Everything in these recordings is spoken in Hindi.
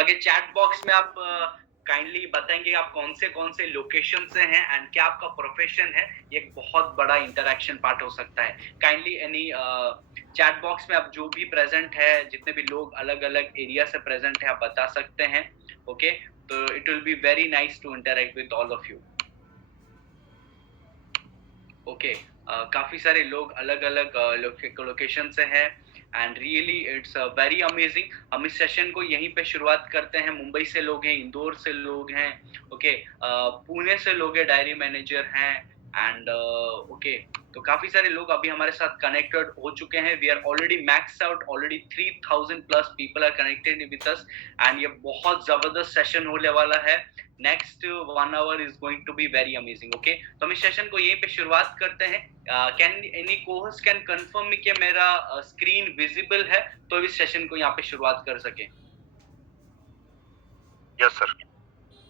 तो आगे चैट बॉक्स में आप काइंडली बताएंगे आप कौन से लोकेशन से हैं एंड क्या आपका प्रोफेशन है। ये एक बहुत बड़ा इंटरेक्शन पार्ट हो सकता है। काइंडली एनी चैट बॉक्स में आप जो भी प्रेजेंट है, जितने भी लोग अलग अलग एरिया से प्रेजेंट है, आप बता सकते हैं। ओके, तो it will be very nice to interact with all of you. Okay, काफी सारे लोग अलग अलग लोकेशन से हैं and really it's very amazing. हम इस सेशन को यहीं पे शुरुआत करते हैं। मुंबई से लोग हैं, इंदौर से लोग हैं, ओके, पुणे से लोग हैं, डायरी मैनेजर हैं एंड ओके, तो काफी सारे लोग अभी हमारे साथ कनेक्टेड हो चुके हैं। We are already max out, already 3000 plus people are connected with us and ये बहुत जबरदस्त सेशन होने वाला है। Next 1 hour is going to be very amazing. Okay, तो हम इस सेशन को यहीं पे शुरुआत करते हैं। Can any co-host can confirm me कि मेरा स्क्रीन विजिबल है तो इस सेशन को यहाँ पे शुरुआत कर सके। Yes sir.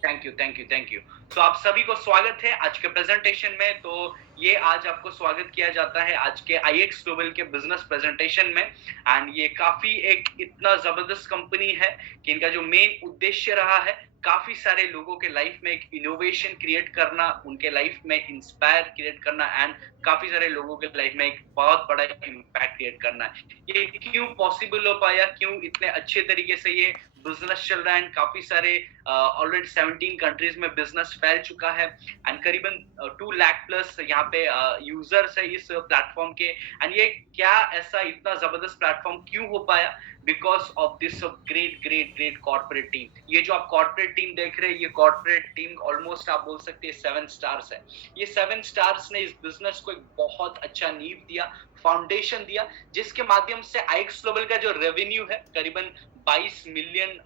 Thank you, thank you, thank you. तो आप सभी को स्वागत है आज के प्रेजेंटेशन में। तो ये आज आपको स्वागत किया जाता है आज के IX ग्लोबल के बिजनेस प्रेजेंटेशन में एंड ये काफी एक इतना जबरदस्त कंपनी है कि इनका जो मेन उद्देश्य रहा है काफी सारे लोगों के लाइफ में एक इनोवेशन क्रिएट करना, उनके लाइफ में इंस्पायर क्रिएट करना एंड काफी सारे लोगों के लाइफ में एक बहुत बड़ा इम्पैक्ट क्रिएट करना है। ये क्यों पॉसिबल हो पाया, क्यों इतने अच्छे तरीके से ये बिजनेस चल रहा है एंड काफी सारे ऑलरेडी 17 कंट्रीज में बिजनेस फैल चुका है एंड करीबन 2 लाख प्लस यहाँ पे यूजर्स है इस प्लेटफॉर्म के। एंड ये क्या ऐसा इतना जबरदस्त प्लेटफॉर्म क्यों हो पाया? Because of this great great great corporate team. ये जो आप कॉर्पोरेट टीम देख रहे हैं, ये कॉर्पोरेट टीम ऑलमोस्ट आप बोल सकते हैं 7 स्टार्स है। ये 7 स्टार्स ने इस बिजनेस को एक बहुत अच्छा नींव दिया, फाउंडेशन दिया, जिसके माध्यम से IX ग्लोबल का जो रेवेन्यू है करीबन $22 मिलियन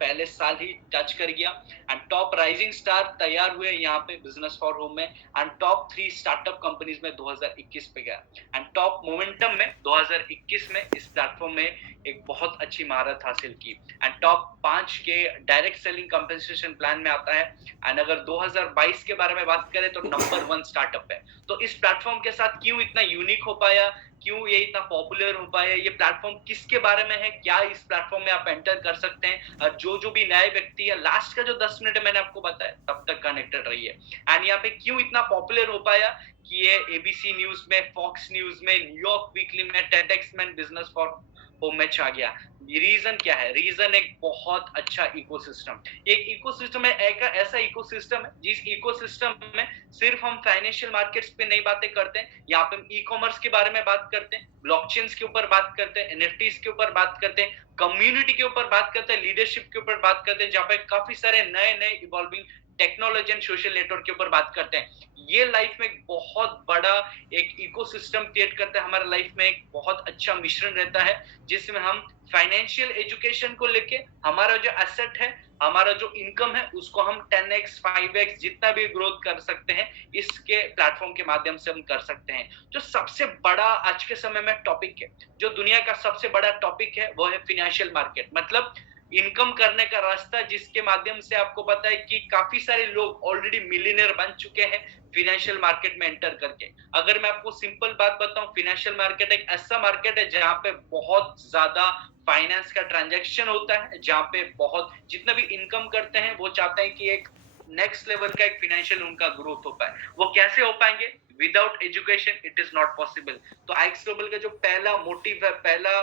पहले साल ही टच कर गया एंड टॉप राइजिंग स्टार तैयार हुए यहाँ पे बिजनेस फॉर होम में एंड टॉप 3 स्टार्टअप कंपनीज में 2021 पे गया एंड टॉप मोमेंटम में 2021 में इस प्लेटफॉर्म में एक बहुत अच्छी महारत हासिल की एंड टॉप 5 के डायरेक्ट सेलिंग कंपनसेशन प्लान में आता है एंड अगर 2022 के बारे में बात करें तो नंबर 1 स्टार्टअप है। तो इस प्लेटफॉर्म के साथ क्यों इतना यूनिक हो पाया, क्यों ये इतना पॉपुलर हो पाया, ये प्लेटफॉर्म किसके बारे में है, क्या इस प्लेटफॉर्म में आप एंटर कर सकते हैं। जो भी नए व्यक्ति है, लास्ट का जो 10 मिनट मैंने आपको बताया तब तक कनेक्टेड रहिए। एंड यहाँ पे क्यों इतना पॉपुलर हो पाया कि ये ABC न्यूज में, फॉक्स न्यूज में, न्यूयॉर्क वीकली में, टेडेक्स में बिजनेस फॉर होम में छा गया। रीजन क्या है? रीजन एक बहुत अच्छा इकोसिस्टम। एक इकोसिस्टम है, एक ऐसा इकोसिस्टम है जिस इकोसिस्टम में सिर्फ हम फाइनेंशियल मार्केट्स पे नहीं बातें करते हैं, यहाँ पे हम ई कॉमर्स के बारे में बात करते हैं, ब्लॉकचेन्स के ऊपर बात करते हैं, NFTs के ऊपर बात करते हैं, कम्युनिटी के ऊपर बात करते हैं, लीडरशिप के ऊपर बात करते हैं, जहाँ पे काफी सारे नए नए evolving technology and social network के ऊपर बात करते हैं। ये लाइफ में एक बहुत बड़ा एक इकोसिस्टम क्रिएट करता है। हमारे लाइफ में एक बहुत अच्छा मिश्रण रहता है जिसमें हम फाइनेंशियल एजुकेशन को लेके हमारा जो एसेट है, हमारा जो इनकम है, उसको हम 10x 5x जितना भी ग्रोथ कर सकते हैं इसके प्लेटफॉर्म के माध्यम से हम कर सकते हैं। जो सबसे बड़ा आज के समय में टॉपिक है, जो दुनिया का सबसे बड़ा टॉपिक है, वो है फाइनेंशियल मार्केट। मतलब इनकम करने का रास्ता, जिसके माध्यम से आपको पता है कि काफी सारे लोग ऑलरेडी मिलियनेयर बन चुके हैं फाइनेंशियल मार्केट में एंटर करके। अगर मैं आपको सिंपल बात बताऊं, फाइनेंशियल मार्केट एक ऐसा मार्केट है जहां पे बहुत ज्यादा फाइनेंस का ट्रांजैक्शन होता है, जहां पे बहुत जितना भी इनकम करते हैं वो चाहते हैं कि एक नेक्स्ट लेवल का एक फाइनेंशियल उनका ग्रोथ हो पाए। वो कैसे हो पाएंगे? Without education it is not possible. तो IX ग्लोबल का जो पहला मोटिव है, पहला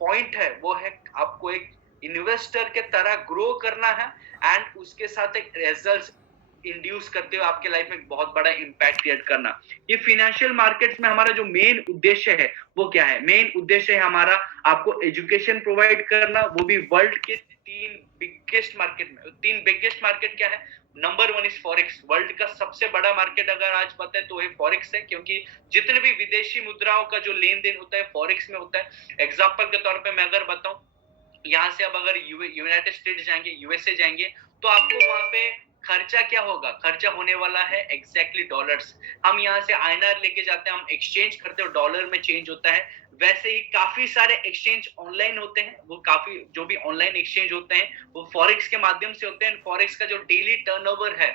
पॉइंट है, वो है आपको एक इन्वेस्टर के तरह ग्रो करना है एंड उसके साथ एक रिजल्ट इंड्यूस करते हुए आपके लाइफ में बहुत बड़ा इंपैक्ट क्रिएट करना। ये फाइनेंशियल मार्केट्स में हमारा जो मेन उद्देश्य है वो क्या है? मेन उद्देश्य है हमारा आपको एजुकेशन प्रोवाइड करना, वो भी वर्ल्ड के 3 बिगेस्ट मार्केट में। 3 बिगेस्ट मार्केट क्या है? Number 1 is forex. वर्ल्ड का सबसे बड़ा मार्केट अगर आज पता है तो ये फॉरेक्स है, क्योंकि जितने भी विदेशी मुद्राओं का जो लेन देन होता है फॉरेक्स में होता है। एग्जाम्पल के तौर पर मैं अगर बताऊं, यहाँ से अब अगर यूनाइटेड स्टेट्स जाएंगे, USA जाएंगे, तो आपको वहां पे खर्चा क्या होगा? खर्चा होने वाला है एग्जैक्टली डॉलर्स। हम यहाँ से INR लेके जाते हैं, हम एक्सचेंज करते हैं, डॉलर में चेंज होता है। वैसे ही काफी सारे एक्सचेंज ऑनलाइन होते हैं, वो काफी जो भी ऑनलाइन एक्सचेंज होते हैं वो फॉरेक्स के माध्यम से होते हैं। फॉरेक्स का जो डेली टर्नओवर है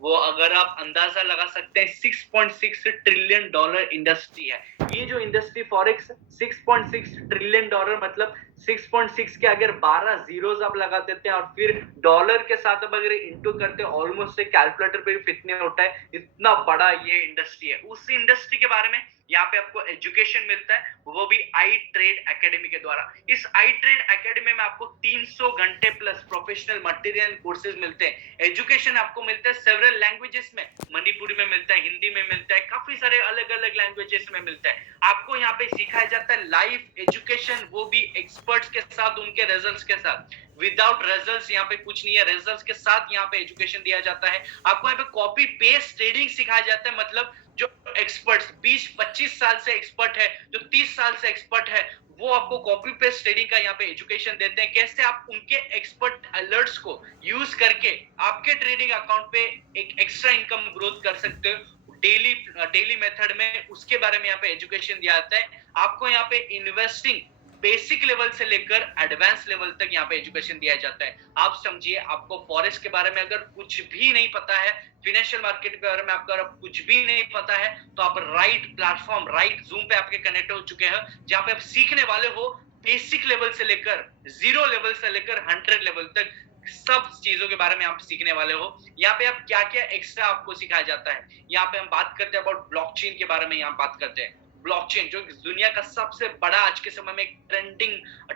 वो अगर आप अंदाजा लगा सकते हैं 6.6 ट्रिलियन डॉलर इंडस्ट्री है। ये जो इंडस्ट्री फॉरेक्स 6.6 ट्रिलियन डॉलर मतलब 6.6 के अगर 12 जीरोस आप लगा देते हैं और फिर डॉलर के साथ अब अगर इंटू करते हैं ऑलमोस्ट एक कैलकुलेटर पे भी फिट नहीं होता है, इतना बड़ा ये इंडस्ट्री है। उस इंडस्ट्री के बारे में यहाँ पे आपको एजुकेशन मिलता है, वो भी आई ट्रेड एकेडमी के द्वारा। इस आई ट्रेड एकेडमी में आपको 300 घंटे प्लस प्रोफेशनल मटेरियल कोर्सेज मिलते हैं। एजुकेशन आपको मिलता है सेवरल लैंग्वेजेस में, मणिपुरी में मिलता है, हिंदी में मिलता है, काफी सारे अलग अलग लैंग्वेजेस में मिलता है। आपको यहाँ पे सिखाया जाता है लाइव एजुकेशन, वो भी एक्सपर्ट्स के साथ, उनके रिजल्ट्स के साथ। विदाउट रिजल्ट्स यहाँ पे कुछ नहीं है, रिजल्ट्स के साथ यहाँ पे एजुकेशन दिया जाता है। आपको यहाँ पे कॉपी पेस्ट ट्रेडिंग सिखाया जाता है, मतलब जो एक्सपर्ट्स 20-25 साल से एक्सपर्ट है, जो 30 साल से एक्सपर्ट है, वो आपको कॉपी पेस्ट ट्रेडिंग का यहाँ पे एजुकेशन देते हैं। कैसे आप उनके एक्सपर्ट अलर्ट्स को यूज करके आपके ट्रेडिंग अकाउंट पे एक एक्स्ट्रा इनकम ग्रोथ कर सकते हो डेली मेथड में, उसके बारे में यहाँ पे एजुकेशन दिया जाता है। आपको यहाँ पे इन्वेस्टिंग बेसिक लेवल से लेकर एडवांस लेवल तक यहाँ पे एजुकेशन दिया जाता है। आप समझिए, आपको फॉरेक्स के बारे में अगर कुछ भी नहीं पता है, फिनेंशियल मार्केट के बारे में आपको अगर कुछ भी नहीं पता है, तो आप राइट प्लेटफॉर्म, राइट जूम पे आपके कनेक्ट हो चुके हैं, जहां पे आप सीखने वाले हो बेसिक लेवल से लेकर 0 लेवल से लेकर 100 लेवल तक सब चीजों के बारे में आप सीखने वाले हो। यहाँ पे आप क्या क्या एक्स्ट्रा आपको सिखाया जाता है। यहाँ पे हम बात करते हैं अबाउट ब्लॉकचेन के बारे में, यहाँ बात करते हैं ब्लॉकचेन जो दुनिया का सबसे बड़ा आज के समय में trending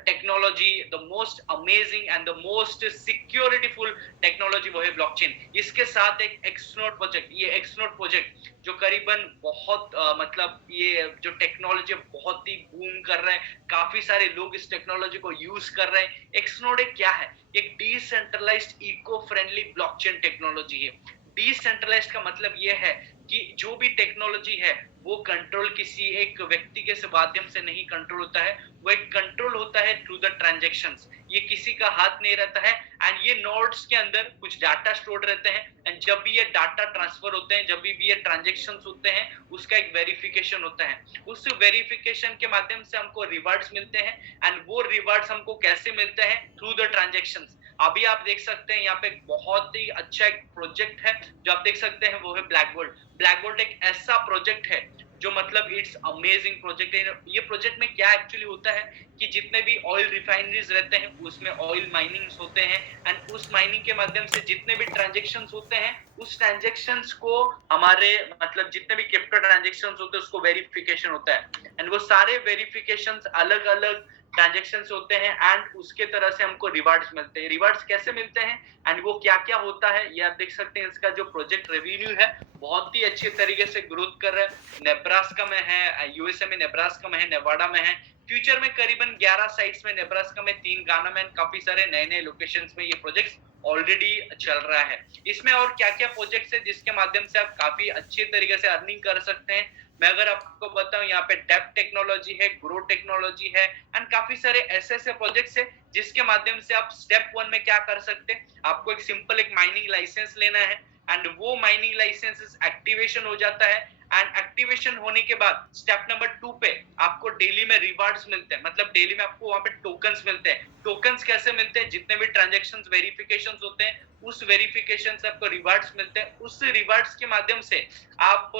technology, the most amazing and the most securityful technology, वो है ब्लॉकचेन। इसके साथ एक एक्सनोड प्रोजेक्ट, ये एक्सनोड प्रोजेक्ट जो करीबन बहुत मतलब ये जो टेक्नोलॉजी बहुत ही बूम कर रहा है, काफी सारे लोग इस टेक्नोलॉजी को यूज कर रहे हैं। एक्सनोड एक क्या है? एक decentralised eco friendly blockchain technology है। डिसेंट्रलाइज्ड का मतलब ये है कि जो भी टेक्नोलॉजी है वो कंट्रोल किसी एक व्यक्ति के माध्यम से नहीं कंट्रोल होता है, वो एक कंट्रोल होता है थ्रू द ट्रांजैक्शंस। ये किसी का हाथ नहीं रहता है, एंड ये नोड्स के अंदर कुछ डाटा स्टोर रहते हैं, एंड जब भी ये डाटा ट्रांसफर होते हैं, जब भी ये ट्रांजैक्शंस होते हैं, उसका एक वेरिफिकेशन होता है। उस वेरिफिकेशन के माध्यम से हमको रिवार्ड्स मिलते हैं, एंड वो रिवार्ड्स हमको कैसे मिलते हैं? Through the transactions. अभी आप देख सकते हैं यहाँ पे बहुत ही अच्छा एक प्रोजेक्ट है जो आप देख सकते हैं, वो है ब्लैक गोल्ड। ब्लैक गोल्ड एक ऐसा प्रोजेक्ट है जो मतलब इट्स अमेजिंग प्रोजेक्ट है। ये प्रोजेक्ट में क्या एक्चुअली होता है कि जितने भी ऑयल रिफाइनरीज रहते हैं उसमें ऑयल माइनिंग्स होते हैं, एंड उस माइनिंग के माध्यम से जितने भी ट्रांजैक्शंस होते हैं, उस ट्रांजैक्शंस को हमारे मतलब जितने भी क्रिप्टो ट्रांजैक्शंस होते हैं उसको वेरिफिकेशन होता है, एंड वो सारे वेरिफिकेशंस अलग अलग ट्रांजैक्शंस होते हैं, एंड उसके तरह से हमको रिवार्ड्स मिलते हैं। रिवार्ड्स कैसे मिलते हैं एंड वो क्या क्या होता है, ये आप देख सकते हैं। इसका जो प्रोजेक्ट रेवेन्यू है बहुत ही अच्छे तरीके से ग्रोथ कर रहा है। नेब्रास्का में है, यूएसए में नेब्रास्का में है, नेवाडा में है, फ्यूचर में करीबन 11 साइट्स में, नेब्रास्का में 3, गाना में, काफी सारे नए नए लोकेशंस में ये प्रोजेक्ट्स ऑलरेडी चल रहा है। इसमें और क्या क्या प्रोजेक्ट्स है जिसके माध्यम से आप काफी अच्छे तरीके से अर्निंग कर सकते हैं, मैं अगर आपको बताऊं, यहाँ पे डेप टेक्नोलॉजी है, ग्रो टेक्नोलॉजी है, एंड काफी सारे ऐसे प्रोजेक्ट्स है जिसके माध्यम से आप स्टेप 1 में क्या कर सकते हैं, आपको एक सिंपल एक माइनिंग लाइसेंस लेना है, एंड वो माइनिंग लाइसेंस एक्टिवेशन हो जाता है, एंड एक्टिवेशन होने के बाद स्टेप नंबर 2 पे आपको डेली में रिवार्ड्स मिलते हैं, मतलब डेली में आपको वहां पे टोकन्स मिलते हैं। टोकन्स कैसे मिलते हैं? जितने भी ट्रांजैक्शंस वेरिफिकेशंस होते हैं उस वेरिफिकेशन से आपको रिवार्ड्स मिलते हैं। उस रिवार्ड्स के माध्यम से आप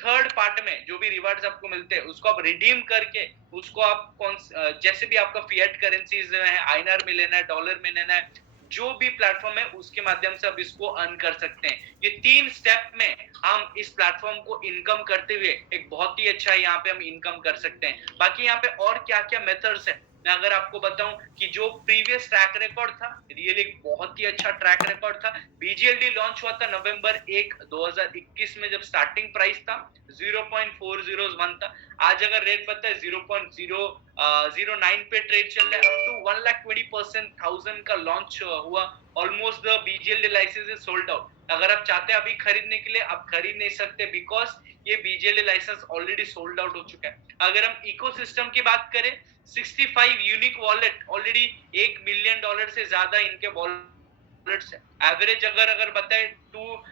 थर्ड पार्ट में जो भी रिवार्ड्स आपको मिलते हैं उसको आप रिडीम करके उसको आप जैसे भी आपका फिएट करेंसीज है, आईएनआर में लेना है, डॉलर में लेना है, जो भी प्लेटफॉर्म है उसके माध्यम से आप इसको अर्न कर सकते हैं। ये 3 स्टेप में हम इस प्लेटफॉर्म को इनकम करते हुए एक बहुत ही अच्छा यहाँ पे हम इनकम कर सकते हैं। बाकी यहाँ पे और क्या क्या मेथड्स है, मैं अगर आपको बताऊं कि जो प्रीवियस ट्रैक रिकॉर्ड था, रियली बहुत ही अच्छा ट्रैक रिकॉर्ड था। बीजीएलडी लॉन्च हुआ था नवंबर 1, 2021 में, जब स्टार्टिंग प्राइस था 0.401 था। आज अगर रेट पता है 0.009 पे ट्रेड चल रहा है। अप टू 1,20,000 का लॉन्च हुआ। Almost the BGLD license is sold out. अगर आप चाहते हैं अभी खरीदने के लिए, आप खरीद नहीं सकते, बिकॉज ये बीजीएलडी लाइसेंस ऑलरेडी सोल्ड आउट हो चुका है। अगर हम इकोसिस्टम की बात करें, 65 यूनिक वॉलेट, ऑलरेडी $1 मिलियन से ज्यादा इनके वॉलेट्स है। एवरेज अगर बताए $2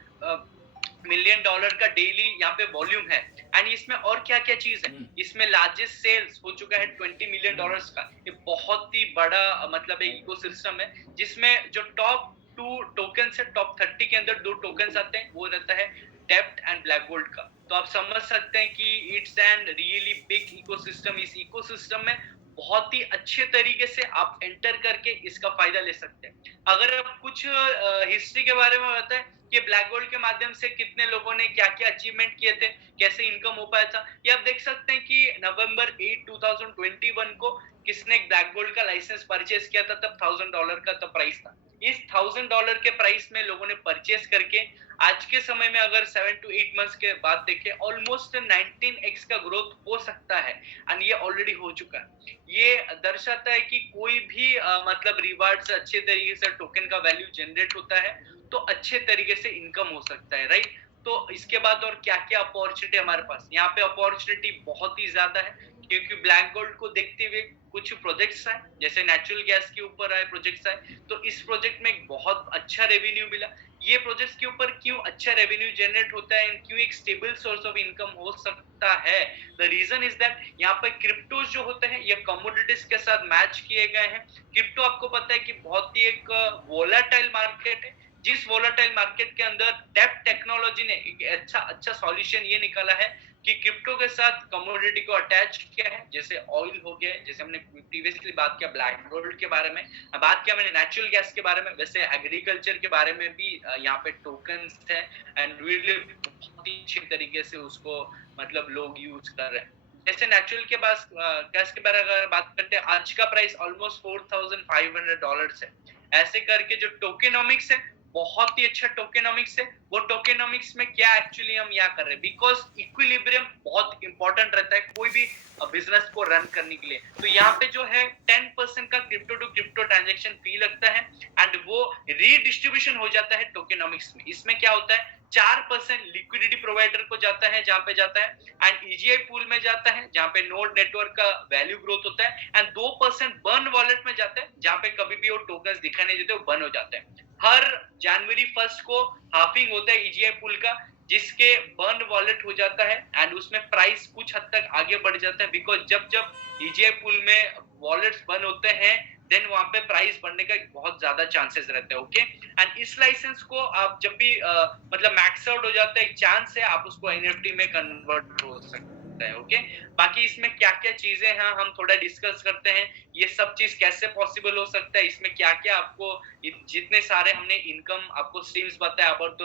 मिलियन का डेली यहाँ पे वॉल्यूम है। एंड इसमें और क्या क्या चीज है, इसमें लार्जेस्ट सेल्स हो चुका है $20 मिलियन का। ये बहुत ही बड़ा मतलब एक इकोसिस्टम है जिसमें जो टॉप टू टोकन है, टॉप 30 के अंदर 2 टोकन आते हैं, वो रहता है डेप्ट एंड ब्लैक गोल्ड का। तो आप समझ सकते हैं कि it's an really big ecosystem. इस इकोसिस्टम में बहुत ही अच्छे तरीके से आप एंटर करके इसका फायदा ले सकते हैं। अगर आप कुछ हिस्ट्री के बारे में बताएं कि ब्लैक गोल्ड के माध्यम से कितने लोगों ने क्या क्या अचीवमेंट किए थे, कैसे इनकम हो पाया था, ये आप देख सकते हैं कि नवंबर 8 2021 को किसने ब्लैक गोल्ड का लाइसेंस परचेस किया था, तब $1000 का तब प्राइस था। इस $1000 के प्राइस में लोगों ने परचेस करके आज के समय में अगर 7 to 8 मंथ्स के बाद देखें, ऑलमोस्ट 19x का ग्रोथ हो सकता है, एंड ये ऑलरेडी हो चुका है। ये दर्शाता है कि कोई भी मतलब रिवार्ड से अच्छे तरीके से टोकन का वैल्यू जनरेट होता है तो अच्छे तरीके से इनकम हो सकता है, राइट। तो इसके बाद और क्या क्या अपॉर्चुनिटी हमारे पास, यहाँ पे अपॉर्चुनिटी बहुत ही ज्यादा है, क्योंकि ब्लैक गोल्ड को देखते हुए कुछ प्रोजेक्ट्स हैं, जैसे नेचुरल गैस के ऊपर आए प्रोजेक्ट्स आए, तो इस प्रोजेक्ट में एक बहुत अच्छा रेवेन्यू मिला। ये प्रोजेक्ट्स के ऊपर क्यों अच्छा रेवेन्यू जनरेट होता है, क्यों एक स्टेबल सोर्स ऑफ इनकम हो सकता है, द रीजन इज दैट यहाँ पर क्रिप्टोज जो होते हैं ये कमोडिटीज के साथ मैच किए गए हैं। क्रिप्टो आपको पता है कि बहुत ही एक वोलाटाइल मार्केट है, जिस वोलाटाइल मार्केट के अंदर डेप्थ टेक्नोलॉजी ने एक अच्छा सॉल्यूशन ये निकाला है कि क्रिप्टो के साथ कमोडिटी को अटैच किया है, जैसे ऑयल हो गया, जैसे हमने प्रीवियसली बात किया ब्लैक गोल्ड के बारे में, बात किया मैंने नेचुरल गैस के बारे में, वैसे एग्रीकल्चर के बारे में भी यहाँ पे टोकन्स है, एंड रियली बहुत ही अच्छे तरीके से उसको मतलब लोग यूज कर रहे हैं। जैसे नेचुरल के पास गैस के बारे में अगर बात करते हैं, आज का प्राइस ऑलमोस्ट $4500 है। ऐसे करके जो टोकेनोमिक्स है बहुत ही अच्छा टोकेनोमिक्स है। वो टोकेनोमिक्स में क्या एक्चुअली हम यहाँ कर रहे हैं, बिकॉज इक्विलिब्रियम बहुत इंपॉर्टेंट रहता है कोई भी बिजनेस को रन करने के लिए। तो यहाँ पे जो है 10% का क्रिप्टो टू क्रिप्टो ट्रांजेक्शन फी लगता है, एंड वो रीडिस्ट्रीब्यूशन हो जाता है टोकेनोमिक्स में। इसमें क्या होता है, 4% लिक्विडिटी प्रोवाइडर को जाता है, जहां पे जाता है, एंड ईजीआई पूल में जाता है जहां पे नोड नेटवर्क का वैल्यू ग्रोथ होता है, एंड 2% बर्न वॉलेट में जाता है, जहां पे कभी भी वो टोकन्स दिखाई नहीं देते, वो बर्न हो जाते हैं। हर जनवरी 1 को हाफिंग होता है ईजीआई पूल का, जिसके बर्न वॉलेट हो जाता है, एंड उसमें प्राइस कुछ हद तक आगे बढ़ जाता है, बिकॉज जब जब ईजीआई पूल में वॉलेट्स बर्न होते हैं देन वहां पे प्राइस बढ़ने का बहुत ज्यादा चांसेस रहते हैं। ओके, एंड इस लाइसेंस को आप जब भी मतलब मैक्स आउट हो जाता है, एक चांस है आप उसको एनएफटी में कन्वर्ट हो सकता है। ओके, बाकी इसमें क्या क्या चीजें हैं हम थोड़ा डिस्कस करते हैं, ये सब चीज कैसे पॉसिबल हो सकता है, इसमें क्या क्या आपको जितने सारे हमने इनकम आपको स्ट्रीम्स बताया अबाउट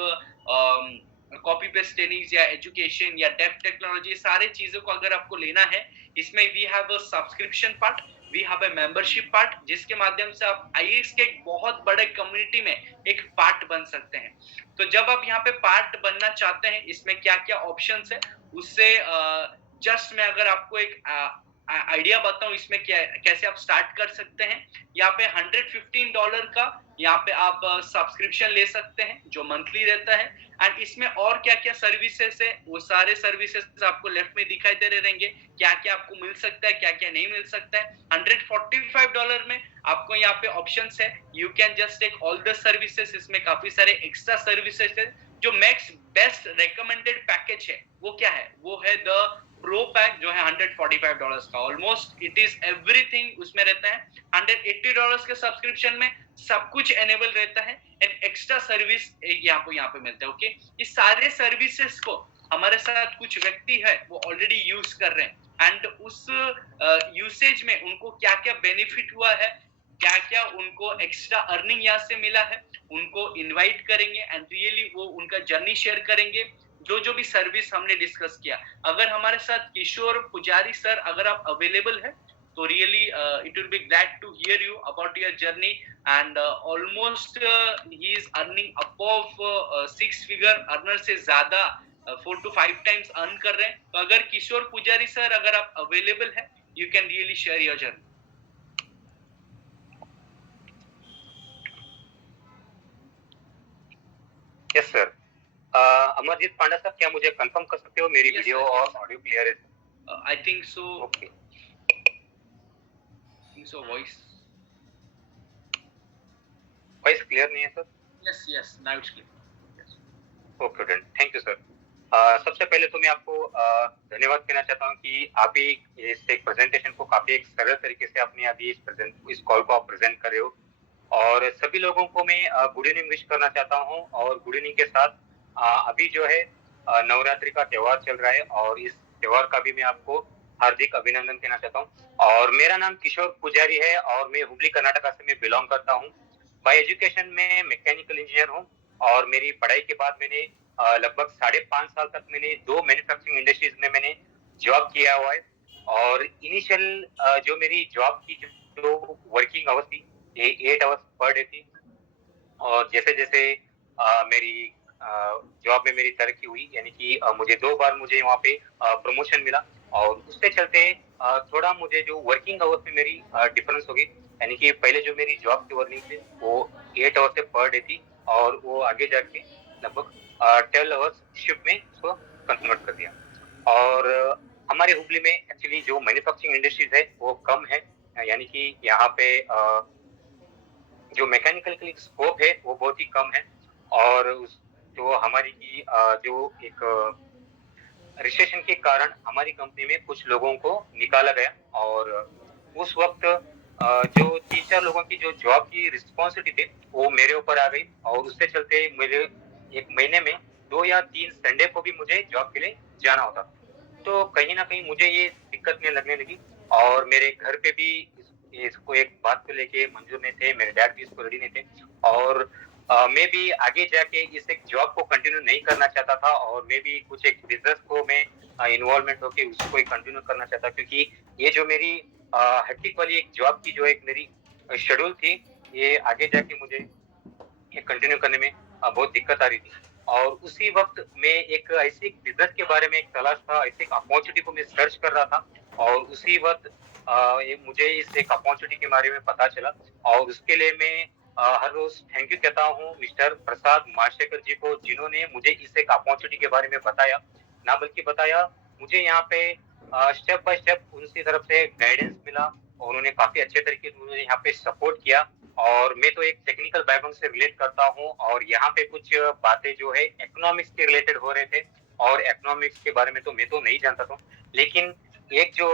कॉपी पेस्ट ट्रेनिंग या एजुकेशन या डेप्थ टेक्नोलॉजी, सारे चीजों को अगर आपको लेना है, इसमें we have a subscription part, we have a membership part, जिसके माध्यम से आप आईएएक्स के एक बहुत बड़े कम्युनिटी में एक पार्ट बन सकते हैं। तो जब आप यहाँ पे पार्ट बनना चाहते हैं, इसमें क्या क्या ऑप्शंस है उससे जस्ट मैं अगर आपको एक आइडिया बताऊं इसमें क्या कैसे आप स्टार्ट कर सकते हैं। यहाँ पे $115 का यहाँ पे आप सब्सक्रिप्शन ले सकते हैं जो मंथली रहता है, एंड इसमें और क्या क्या सर्विसेज है वो सारे सर्विसेज आपको लेफ्ट में दिखाई दे रहे रहेंगे, क्या क्या आपको मिल सकता है क्या क्या नहीं मिल सकता है। $145 में आपको यहाँ पे ऑप्शंस है, you can just take all the services, इसमें काफी सारे एक्स्ट्रा सर्विसेज है। जो मैक्स बेस्ट रेकमेंडेड पैकेज है वो क्या है, वो है द प्रो पैक जो है $145 का, ऑलमोस्ट इट इज एवरीथिंग उसमें रहता है। $180 के सब्सक्रिप्शन में सब कुछ एनेबल रहता है, एंड एक्स्ट्रा सर्विस यहाँ पे मिलता है। ओके, इस सारे सर्विसेज को हमारे साथ कुछ व्यक्ति है वो ऑलरेडी यूज कर रहे हैं, एंड उस यूसेज में उनको क्या क्या बेनिफिट हुआ है, क्या क्या उनको एक्स्ट्रा अर्निंग यहाँ से मिला है, उनको इनवाइट करेंगे एंड रियली वो उनका जर्नी शेयर करेंगे, जो जो भी सर्विस हमने डिस्कस किया। अगर हमारे साथ किशोर पुजारी सर अगर आप अवेलेबल है तो really it will be glad to hear you about your journey, and almost he is earning above 6 figure earner से ज्यादा 4 to 5 टाइम्स अर्न कर रहे हैं। तो अगर किशोर पुजारी सर अगर आप अवेलेबल है, you can really share your journey. Yes sir, Amarjeet Panda sir, क्या मुझे कंफर्म कर सकते हो मेरी वीडियो और ऑडियो क्लियर है? I think so. Okay, so voice clear नहीं है sir? Yes now it's clear. Okay done, thank you sir. सबसे पहले तो मैं आपको धन्यवाद कहना चाहता हूँ कि आप इस एक प्रेजेंटेशन को काफी एक सरल तरीके से अपने अभी इस कॉल को आप प्रेजेंट कर रहे हो। और सभी लोगों को मैं गुड इवनिंग विश करना चाहता हूँ और गुड इवनिंग के साथ अभी जो है नवरात्रि का त्योहार चल रहा है और इस त्योहार का भी मैं आपको हार्दिक अभिनंदन कहना चाहता हूँ। और मेरा नाम किशोर पुजारी है और मैं हुबली कर्नाटका से मैं बिलोंग करता हूँ। बाय एजुकेशन में मैकेनिकल इंजीनियर हूँ और मेरी पढ़ाई के बाद मैंने लगभग 5.5 साल तक मैंने 2 मैन्युफैक्चरिंग इंडस्ट्रीज में मैंने जॉब किया हुआ है। और इनिशियल जो मेरी जॉब की जो वर्किंग आवर्स थी, ये 8 आवर्स पर डे थी। और जैसे-जैसे मेरी जॉब में मेरी तरक्की हुई, यानी कि मुझे 2 बार मुझे वहाँ पे प्रमोशन मिला और उसके चलते थोड़ा मुझे जो वर्किंग आवर्स में मेरी डिफरेंस हो गई। यानी कि पहले जो मेरी जॉब की वर्किंग थी, वो 8 आवर्स से पर डे थी और वो आगे जाके लगभग 12 आवर्स शिफ्ट में उसको कन्वर्ट कर दिया। और हमारे हुबली में एक्चुअली जो मैन्युफैक्चरिंग इंडस्ट्रीज है, वो कम है। यानी कि यहाँ पे जो मैकेनिकल की स्कोप है वो बहुत ही कम है। और उस जो हमारी की जो एक रिसेशन के कारण हमारी कंपनी में कुछ लोगों को निकाला गया और उस वक्त जो 3-4 लोगों की जो जॉब की रिस्पॉन्सिबिलिटी थी वो मेरे ऊपर आ गई और उससे चलते मेरे 1 महीने में 2 या 3 संडे को भी मुझे जॉब के लिए जाना होता। तो कहीं न कहीं मुझे ये दिक्कतें लगने लगी और मेरे घर पे भी इसको एक बात को लेके मंज़ूर नहीं थे, मेरे डैड भी इसको रेडी नहीं थे। और मैं भी आगे जाके इस एक जॉब को कंटिन्यू नहीं करना चाहता था और मैं भी कुछ एक बिज़नेस को मैं इन्वॉल्वमेंट होके उसको ही कंटिन्यू करना चाहता, क्योंकि ये जो मेरी हेक्टिक वाली एक जॉब की जो एक मेरी शेड्यूल थी, ये आगे जाके मुझे ये कंटिन्यू करने में बहुत दिक्कत आ रही थी। और उसी वक़्त मैं एक ऐसे एक बिज़नेस के बारे में एक तलाश था, ऐसे एक अपॉर्च्युनिटी को मैं सर्च कर रहा था और उसी वक़्त ये मुझे इस एक अपॉर्च्युनिटी के बारे में पता चला और उसके लिए मैं हर रोज़ थैंक यू कहता हूँ मिस्टर प्रसाद माशेखर जी को, जिन्होंने मुझे इस एक अपॉर्च्युनिटी के बारे में बताया। ना बल्कि बताया, मुझे यहाँ पे स्टेप बाय स्टेप उनकी तरफ से गाइडेंस मिला और उन्होंने काफ़ी अच्छे तरीके से मुझे यहाँ पे सपोर्ट किया। और मैं तो एक टेक्निकल बैकग्राउंड से रिलेट करता हूँ और यहाँ पे कुछ बातें जो है इकोनॉमिक्स के रिलेटेड हो रहे थे और इकोनॉमिक्स के बारे में तो मैं तो नहीं जानता था। लेकिन एक जो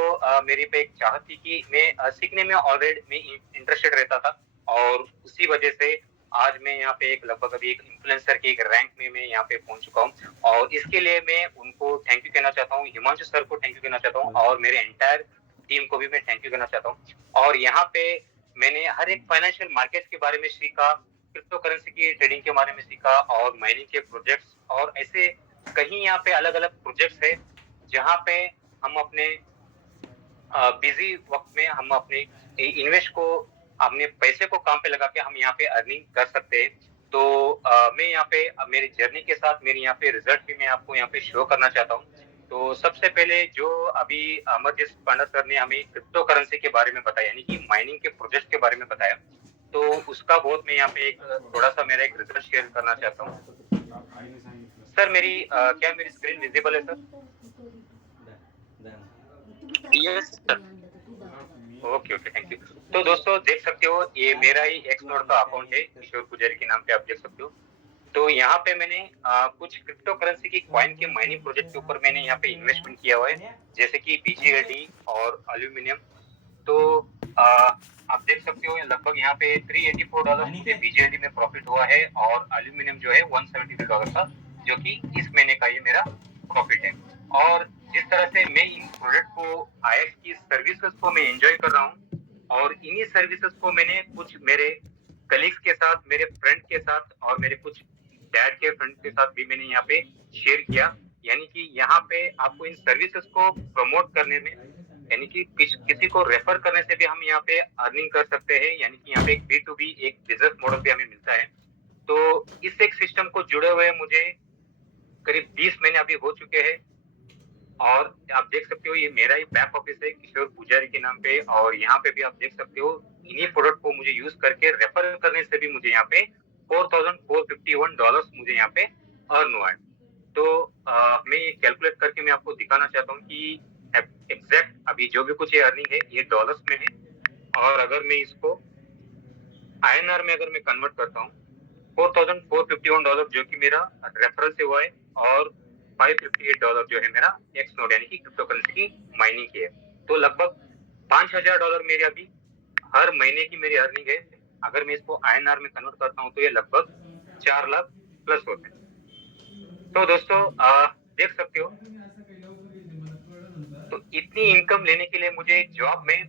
मेरे पे एक चाहत थी कि मैं सीखने में ऑलरेडी मैं इंटरेस्टेड रहता था और उसी वजह से आज मैं यहाँ पे एक लगभग अभी एक इन्फ्लुएंसर के एक रैंक में मैं यहाँ पे पहुंच चुका हूँ। और इसके लिए मैं उनको थैंक यू कहना चाहता हूँ, हिमांशु सर को थैंक यू कहना चाहता हूँ और मेरे एंटायर टीम को भी मैं थैंक यू कहना चाहता हूँ। और यहाँ पे मैंने हर एक फाइनेंशियल मार्केट के बारे में सीखा, क्रिप्टो करेंसी की ट्रेडिंग के बारे में सीखा और माइनिंग के प्रोजेक्ट्स और ऐसे कहीं यहाँ पे अलग-अलग प्रोजेक्ट्स है, जहाँ पे हम अपने बिज़ी वक़्त में हम अपने इन्वेस्ट को अपने पैसे को काम पे लगा के हम यहाँ पे अर्निंग कर सकते हैं। तो मैं यहाँ पे मेरी जर्नी के साथ मेरी यहाँ पे रिज़ल्ट भी मैं आपको यहाँ पे शो करना चाहता हूँ। तो सबसे पहले जो अभी अमरजीत पांडा सर ने हमें क्रिप्टो करेंसी के बारे में बताया, यानी कि माइनिंग के प्रोजेक्ट के बारे में बताया, तो उसका बहुत मैं यहाँ पे एक थोड़ा-सा मेरा एक रिज़ल्ट शेयर करना चाहता हूँ। सर क्या मेरी स्क्रीन विज़िबल है sir? Yes sir. Okay, okay, thank you. तो दोस्तों देख सकते हो ये मेरा ही एक्स नोड का अकाउंट है, किशोर पुजारी के नाम पे आप देख सकते हो। तो यहाँ पे मैंने कुछ क्रिप्टो करेंसी की कॉइन के माइनिंग प्रोजेक्ट के ऊपर मैंने यहाँ पे इन्वेस्टमेंट किया हुआ है, जैसे कि बीजीएलडी और एल्यूमिनियम। तो आप देख सकते हो लगभग यहाँ पे $384 मुझे बीजीएलडी में प्रॉफिट हुआ है और एल्यूमिनियम जो है $173 का, जो कि इस महीने का ये मेरा प्रॉफिट है। और जिस तरह से मैं इन प्रोडक्ट को आईएक्स की सर्विसेज को मैं एंजॉय कर रहा हूँ और इन्हीं सर्विसेज को मैंने कुछ मेरे कलीग्स के साथ, मेरे फ्रेंड के साथ और मेरे कुछ डैड के फ्रेंड के साथ भी मैंने यहाँ पे शेयर किया। यानी कि यहाँ पे आपको इन सर्विसेज को प्रमोट करने में, यानी कि किसी को रेफर करने से भी हम यहाँ पे अर्निंग कर सकते हैं, यानी कि यहाँ पे एक बी टू बी एक बिजनेस मॉडल भी हमें मिलता है। तो इस एक सिस्टम को जुड़े हुए मुझे करीब 20 महीने अभी हो चुके हैं और आप देख सकते हो ये मेरा ही बैक ऑफिस है किशोर पुजारी के नाम पे और यहाँ पे भी आप देख सकते हो इन्हीं प्रोडक्ट को मुझे यूज करके रेफर करने से भी मुझे यहाँ पे $4,451 मुझे यहाँ पे अर्न हुआ है। तो मैं ये कैलकुलेट करके मैं आपको दिखाना चाहता हूँ कि एग्जैक्ट अभी जो भी कुछ ये अर्निंग है ये डॉलर्स में है और अगर मैं इसको आईएनआर में अगर मैं कन्वर्ट करता हूँ $4,451 जो कि मेरा रेफरल से हुआ है और $558 जो है मेरा एक्स नोड यानी कि क्रिप्टो करेंसी की माइनिंग की है। तो लगभग $5,000 मेरे अभी हर महीने की मेरी अर्निंग है अगर मैं इसको INR में कन्वर्ट करता हूँ तो ये लगभग 4 लाख प्लस होते हैं। तो दोस्तों देख सकते हो, तो इतनी इनकम लेने के लिए मुझे जॉब में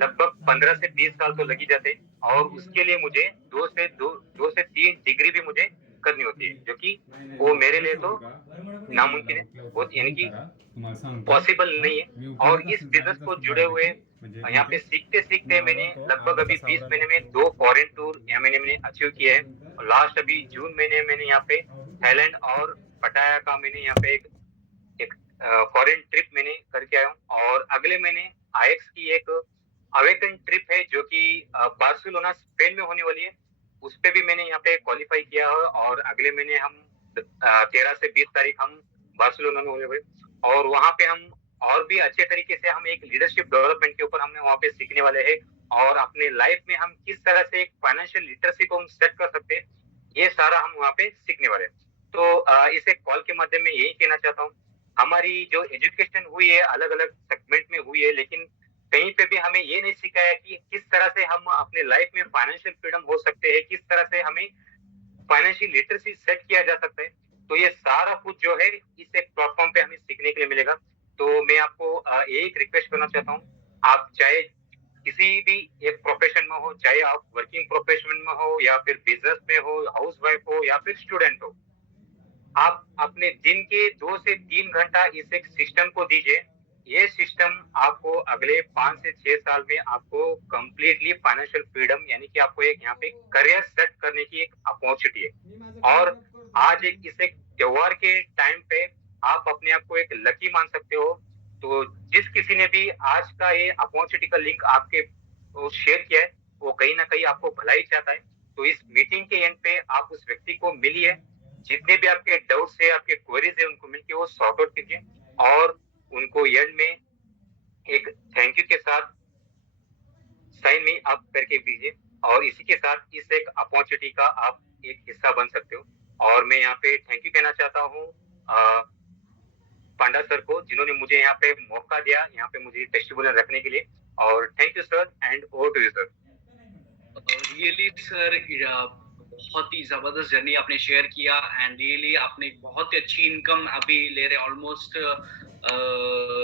लगभग 15 से 20 साल तो लग ही जाते हैं और उसके लिए मुझे 2 से 3 डिग्री भी मुझे करनी होती है, जो कि वो मेरे लिए तो नामुमकिन है, बहुत यानी कि पॉसिबल नहीं है। और इस बिज़नेस को जुड़े हुए यहाँ पे सीखते-सीखते मैंने लगभग अभी 20 महीने में 2 फॉरेन टूर यहाँ मैंने अचीव किए हैं और लास्ट अभी जून महीने मैंने यहाँ पे थाईलैंड और पटाया का मैंने यहाँ पे एक फॉरेन ट्रिप मैंने करके आया हूँ और अगले महीने आईएक्स की एक अवेकन ट्रिप है जो कि बार्सिलोना स्पेन में होने वाली है। उस पे भी मैंने यहाँ पे क्वालिफाई किया है और अगले महीने हम 13 से 20 तारीख हम बार्सिलोना में होने वाले और वहाँ पे हम और भी अच्छे तरीके से हम एक लीडरशिप डेवलपमेंट के ऊपर हमने वहाँ पे सीखने वाले हैं और अपने लाइफ में हम किस तरह से एक फाइनेंशियल लिटरेसी को हम सेट कर सकते हैं, ये सारा हम वहाँ पे सीखने वाले हैं। तो इस एक कॉल के माध्यम में यही कहना चाहता हूँ, हमारी जो एजुकेशन हुई है अलग-अलग सेगमेंट में हुई है, लेकिन कहीं पे भी हमें ये नहीं सिखाया कि किस तरह से हम अपने लाइफ में फाइनेंशियल फ्रीडम हो सकते हैं, किस तरह से हमें फाइनेंशियल लिटरेसी सेट किया जा सकता है। तो ये सारा कुछ जो है इस एक प्लेटफॉर्म पे हमें सीखने के लिए मिलेगा। तो मैं आपको एक रिक्वेस्ट करना चाहता हूँ, आप चाहे किसी भी एक प्रोफेशन में हो, चाहे आप वर्किंग प्रोफेशन में हो या फिर बिजनेस में हो, हाउसवाइफ हो या फिर स्टूडेंट हो, आप अपने दिन के 2 से 3 घंटा इस एक सिस्टम को दीजिए। ये सिस्टम आपको अगले 5 से 6 साल में आपको कंप्लीटली फाइनेंशियल फ्रीडम यानी कि आपको एक यहाँ पे करियर सेट करने की एक अपॉर्चुनिटी है। और आज एक इस एक त्योहार के टाइम पे आप अपने आप को एक लकी मान सकते हो। तो जिस किसी ने भी आज का ये अपॉर्चुनिटी का लिंक आपके को शेयर किया है, वो कहीं न कहीं आपको भलाई चाहता है। तो इस मीटिंग के एंड पे आप उस व्यक्ति को मिलिए, जितने भी आपके डाउट्स है, आपके क्वेरीज है, उनको मिलके वो सॉर्ट आउट कीजिए और उनको एंड में एक थैंक यू के साथ साइन मी अप करके दीजिए और इसी के साथ इस एक अपॉर्चुनिटी का आप एक हिस्सा बन सकते हो। और मैं यहाँ पे थैंक यू कहना चाहता हूँ पांडा सर को, जिन्होंने मुझे यहाँ पे मौका दिया, यहाँ पे मुझे टेस्टिमोनियल रखने के लिए। और thank you sir and over to you sir. Really sir, बहुत ही जबरदस्त जर्नी आपने शेयर किया एंड रियली आपने बहुत ही अच्छी इनकम अभी ले रहे, almost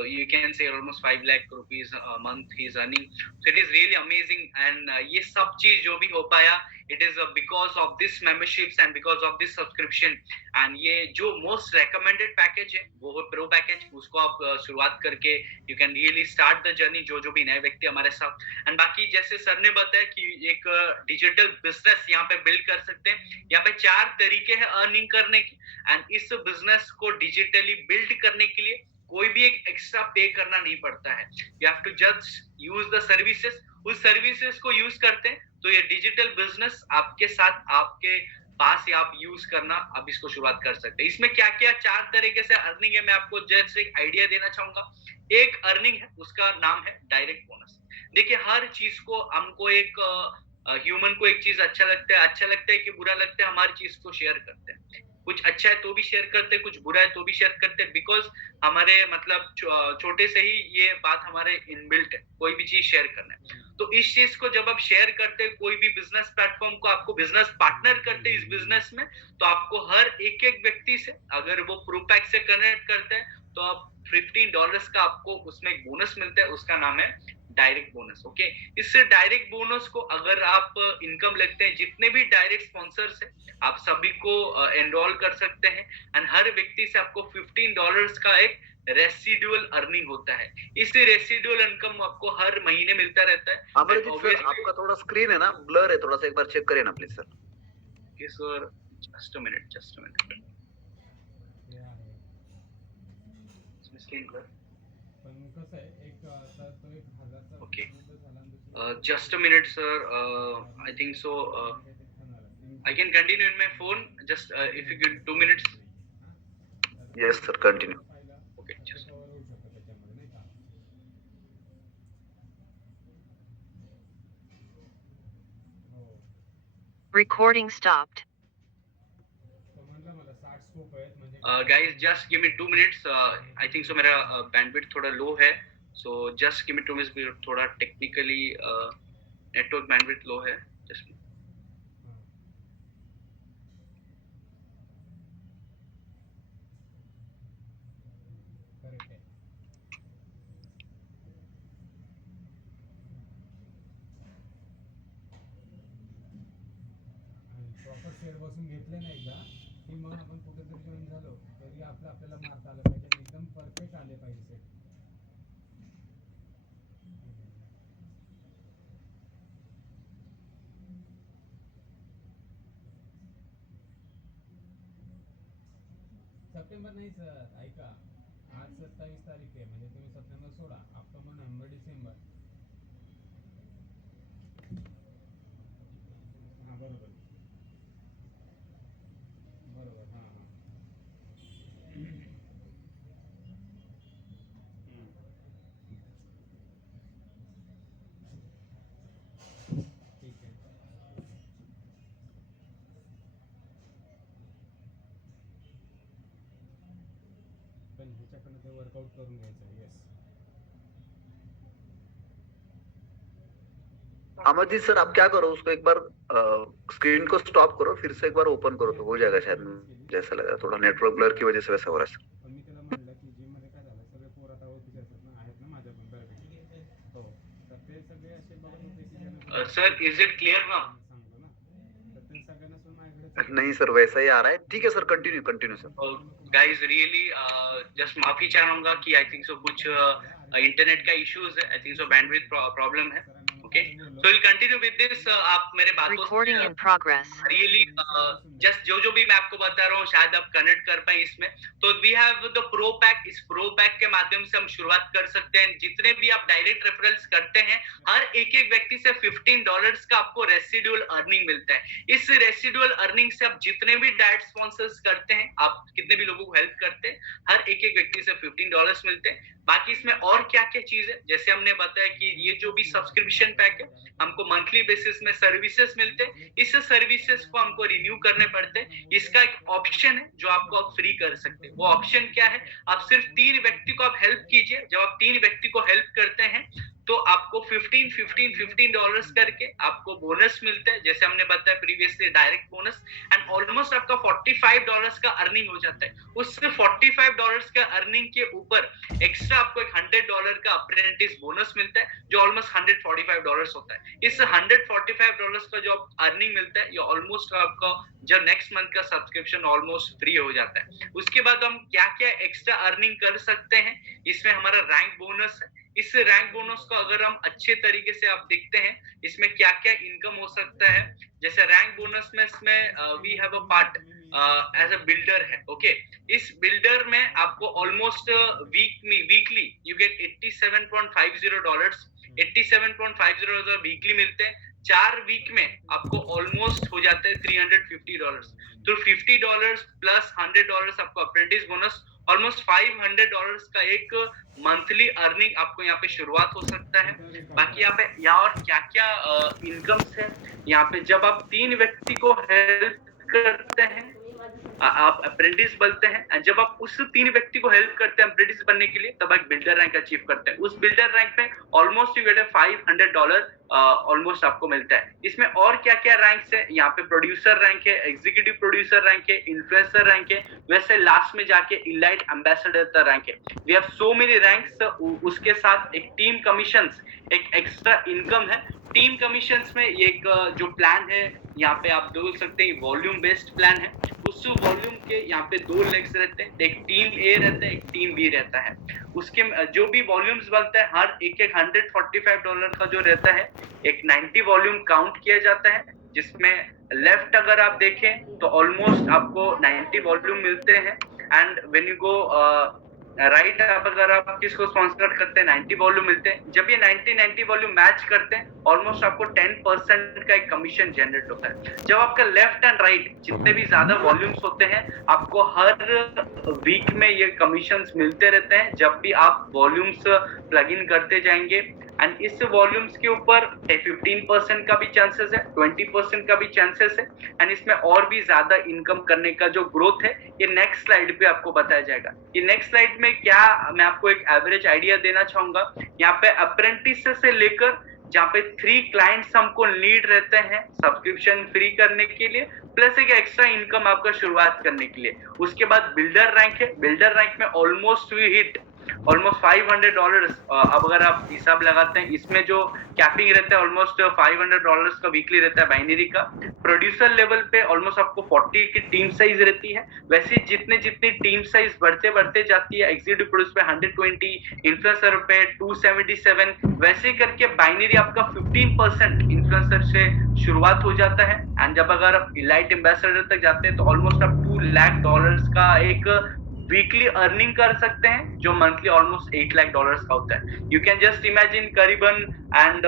you can say almost 5 lakh rupees a month he is earning. So it is really amazing and ये सब चीज जो भी हो पाया, it is because of this memberships and because of this subscription. and ये जो most recommended package है वो है pro package, उसको आप शुरुआत करके you can really start the journey, जो भी नए व्यक्ति हमारे साथ। एंड बाकी जैसे सर ने बताया कि एक डिजिटल बिजनेस यहाँ पे बिल्ड कर सकते हैं। यहाँ पे 4 तरीके हैं अर्निंग करने की एंड इस बिजनेस को डिजिटली बिल्ड करने के लिए कोई भी एक एक्स्ट्रा पे करना नहीं पड़ता है। You have to just use the services, उस सर्विसेज को यूज करते हैं तो ये डिजिटल बिजनेस आपके साथ आपके पास ही आप यूज करना आप इसको शुरुआत कर सकते हैं। इसमें क्या क्या 4 तरीके से अर्निंग है, मैं आपको जस्ट एक आइडिया देना चाहूंगा। एक अर्निंग है, उसका नाम है डायरेक्ट बोनस। देखिए हर चीज को हमको एक ह्यूमन को एक चीज अच्छा लगता है कि बुरा लगता है, हमारी चीज को शेयर करते हैं। कुछ अच्छा है तो भी शेयर करते हैं, कुछ बुरा है तो भी शेयर करते हैं, बिकॉज हमारे मतलब छोटे से ही ये बात हमारे इनबिल्ट है, कोई भी चीज शेयर करना है। तो इस चीज को जब आप शेयर करते हैं, कोई भी बिजनेस प्लेटफॉर्म को आपको बिजनेस पार्टनर करते हैं इस बिजनेस में, तो आपको हर एक एक व्यक्ति से अगर वो प्रोपैक से कनेक्ट करते हैं तो आप $15 का आपको उसमें एक बोनस मिलता है, उसका नाम है डायरेक्ट बोनस। ओके, इससे डायरेक्ट बोनस को अगर आप इनकम लगते हैं, जितने भी डायरेक्ट स्पॉन्सर्स है आप सभी को एनरोल कर सकते हैं एंड हर व्यक्ति से आपको $15 का एक रेसिडुअल अर्निंग होता है। इस रेसिडुअल इनकम आपको हर महीने मिलता रहता है। अमरजीत सर, आपका थोड़ा स्क्रीन है ना ब्लर है, थोड़ा सा एक बार चेक करें ना please sir. Okay sir, just a minute. Screen blur, okay, just a minute sir, I think so I can continue in my phone, just if you give 2 minutes. Yes sir, continue. Okay, just recording stopped. Guys just give me 2 minutes, I think so मेरा bandwidth थोड़ा low है, so just give me 2 minutes, थोड़ा technically network bandwidth low है, just प्रॉपर शेअर बसून घेतले ना एकदा की मग आपण कुठेतरी जॉईन झालो तरी आपल्याला मारता आलं पाहिजे आणि एकदम परफेक्ट आले पाहिजे सेट. सप्टेंबर नाही सर, ऐका, आज 27 तारीख आहे म्हणजे तुम्ही September soda, October, November, December. हां बरोबर बरोबर हां हां ठीक आहे. पण ह्याच्याकडनं ते वर्कआउट करून घ्यायचं. येस अमर जी सर, आप क्या करो, उसको एक बार स्क्रीन को स्टॉप करो, फिर से एक बार ओपन करो तो हो जाएगा शायद. जैसा लगा थोड़ा नेटवर्क ब्लर की वजह से वैसा हो रहा है. पण मी त्याला म्हणलं की जिम मध्ये काय झालं, सगळे पोर आता ओळखीचे असतात ना, आहेत ना माझ्या पण बऱ्यापैकी. हो, तर ते सगळे असे बघत होते की ज्यांना सर इज इट क्लियर ना? सांगतो ना, तर ते सगळ्यांना सोडून माझ्याकडे नहीं सर, वैसा ही आ रहा है. ठीक है sir, continue sir. Guys really just माफी चाहूंगा कि आई थिंक सो कुछ इंटरनेट का इश्यूज है, I think so bandwidth problem है. Okay, so will continue with this. आप मेरे बात को Recording in progress. Really just जो भी मैं आपको बता रहा हूँ शायद आप कनेक्ट कर पाए इसमें. तो we have the pro pack. इस प्रो पैक के माध्यम से हम शुरुआत कर सकते हैं. जितने भी आप डायरेक्ट रेफरल्स करते हैं, हर एक व्यक्ति से $15 का आपको रेसिडुअल अर्निंग मिलता है. इस रेसिडुअल अर्निंग से आप जितने भी डायरेक्ट स्पॉन्सर्स करते हैं, आप कितने भी लोगों को हेल्प करते हैं, हर एक व्यक्ति से $15 मिलते हैं. बाकी इसमें और क्या क्या चीज है, जैसे हमने बताया कि ये जो भी सब्सक्रिप्शन पैक है, हमको मंथली बेसिस में सर्विसेज मिलते हैं. इस सर्विसेज को हमको रिन्यू करने पड़ते हैं. इसका एक ऑप्शन है जो आपको आप फ्री कर सकते हैं. वो ऑप्शन क्या है, आप सिर्फ 3 व्यक्ति को आप हेल्प कीजिए. जब आप 3 व्यक्ति को हेल्प करते हैं तो आपको $15 करके आपको बोनस मिलता है. जैसे हमने बताया previously, direct bonus. And almost आपका $45 का अर्निंग हो जाता है. उस $45 का अर्निंग के ऊपर एक्स्ट्रा आपको एक $100 का अप्रेंटिस बोनस मिलता है, जो ऑलमोस्ट $145 होता है. इस $145 का जो अर्निंग मिलता है, ये ऑलमोस्ट आपका जो नेक्स्ट मंथ का सब्सक्रिप्शन ऑलमोस्ट फ्री हो जाता है. उसके बाद हम क्या क्या एक्स्ट्रा अर्निंग कर सकते हैं, इसमें हमारा रैंक बोनस है. इस रैंक बोनस को अगर हम अच्छे तरीके से आप देखते हैं, इसमें क्या क्या इनकम हो सकता है. जैसे रैंक बोनस में इसमें we have a part as a builder है. ओके, इस बिल्डर में आपको almost weekly you get $87.50. $87.50 weekly मिलते हैं. 4 वीक में आपको ऑलमोस्ट हो जाता है $350. तो $50 प्लस $100 आपको अप्रेंटिस बोनस, ऑलमोस्ट $500 का एक मंथली अर्निंग आपको यहाँ पे शुरुआत हो सकता है. बाकी यहाँ पे यहाँ और क्या क्या इनकम्स है, यहाँ पे जब आप 3 व्यक्ति को हेल्प करते हैं, आप अप्रेंटिस बनते हैं. जब आप उस 3 व्यक्ति को हेल्प करते हैं अप्रेंटिस बनने के लिए, तब एक बिल्डर रैंक अचीव करते हैं. उस बिल्डर रैंक में ऑलमोस्ट यू गेट $500 ऑलमोस्ट आपको मिलता है. इसमें और क्या क्या रैंक्स है, यहाँ पे प्रोड्यूसर रैंक है, एग्जीक्यूटिव प्रोड्यूसर रैंक है, इन्फ्लुएंसर रैंक है, वैसे लास्ट में जाके इलाइट एम्बेसडर रैंक है. We have so many ranks. उसके साथ एक टीम कमीशंस, एक एक्स्ट्रा इनकम है. टीम कमीशंस में एक जो प्लान है, यहाँ पे आप बोल सकते हैं वॉल्यूम बेस्ड प्लान है. उस वॉल्यूम के यहाँ पे 2 लेग्स रहते हैं, एक टीम ए रहता है, एक टीम बी रहता है. उसके जो भी वॉल्यूम्स बनता है, हर एक $145 का जो रहता है, एक 90 वॉल्यूम काउंट किया जाता है, जिसमें लेफ्ट अगर आप देखें तो ऑलमोस्ट आपको 90 वॉल्यूम मिलते हैं. And when you go right, अगर आप किसको स्पॉन्सर करते हैं, 90 वॉल्यूम मिलते हैं. जब ये 90 वॉल्यूम मैच करते हैं, ऑलमोस्ट आपको 10% का एक कमीशन जनरेट होता है. जब आपका लेफ्ट एंड राइट जितने भी ज्यादा वॉल्यूम्स होते हैं, आपको हर वीक में ये कमीशंस मिलते रहते हैं जब भी आप वॉल्यूम्स प्लग इन करते जाएंगे. एंड इस वॉल्यूम्स के ऊपर 15% का भी चांसेस है, 20% का भी चांसेस है. एंड इसमें और भी ज्यादा इनकम करने का जो ग्रोथ है, ये नेक्स्ट स्लाइड पे आपको बताया जाएगा. ये नेक्स्ट स्लाइड में क्या, मैं आपको एक एवरेज आइडिया देना चाहूंगा. यहाँ पे अप्रेंटिस से लेकर जहाँ पे 3 क्लाइंट्स हमको लीड रहते हैं सब्सक्रिप्शन फ्री करने के लिए, प्लस एक एक्स्ट्रा इनकम आपका शुरुआत करने के लिए. उसके बाद बिल्डर रैंक है. बिल्डर रैंक में ऑलमोस्ट वी हिट ऑलमोस्ट $500। अब अगर आप हिसाब लगाते हैं, इसमें जो कैपिंग रहता है ऑलमोस्ट $500 का वीकली रहता है बाइनरी का। प्रोड्यूसर लेवल पे ऑलमोस्ट आपको 40 की टीम साइज रहती है। वैसे जितनी टीम साइज बढ़ते जाती है, एग्जीक्यूटिव प्रोड्यूस पे 120, इन्फ्लुएंसर पे 277, वैसे करके बाइनरी आपका 15% इन्फ्लुएंसर से शुरुआत हो जाता है। एंड जब अगर आप इलाइट एम्बेसडर तक जाते हैं तो ऑलमोस्ट आप $2 लाख का एक वीकली अर्निंग कर सकते हैं, जो मंथली ऑलमोस्ट $8 लाख का होता है। यू कैन जस्ट इमेजिन करीबन एंड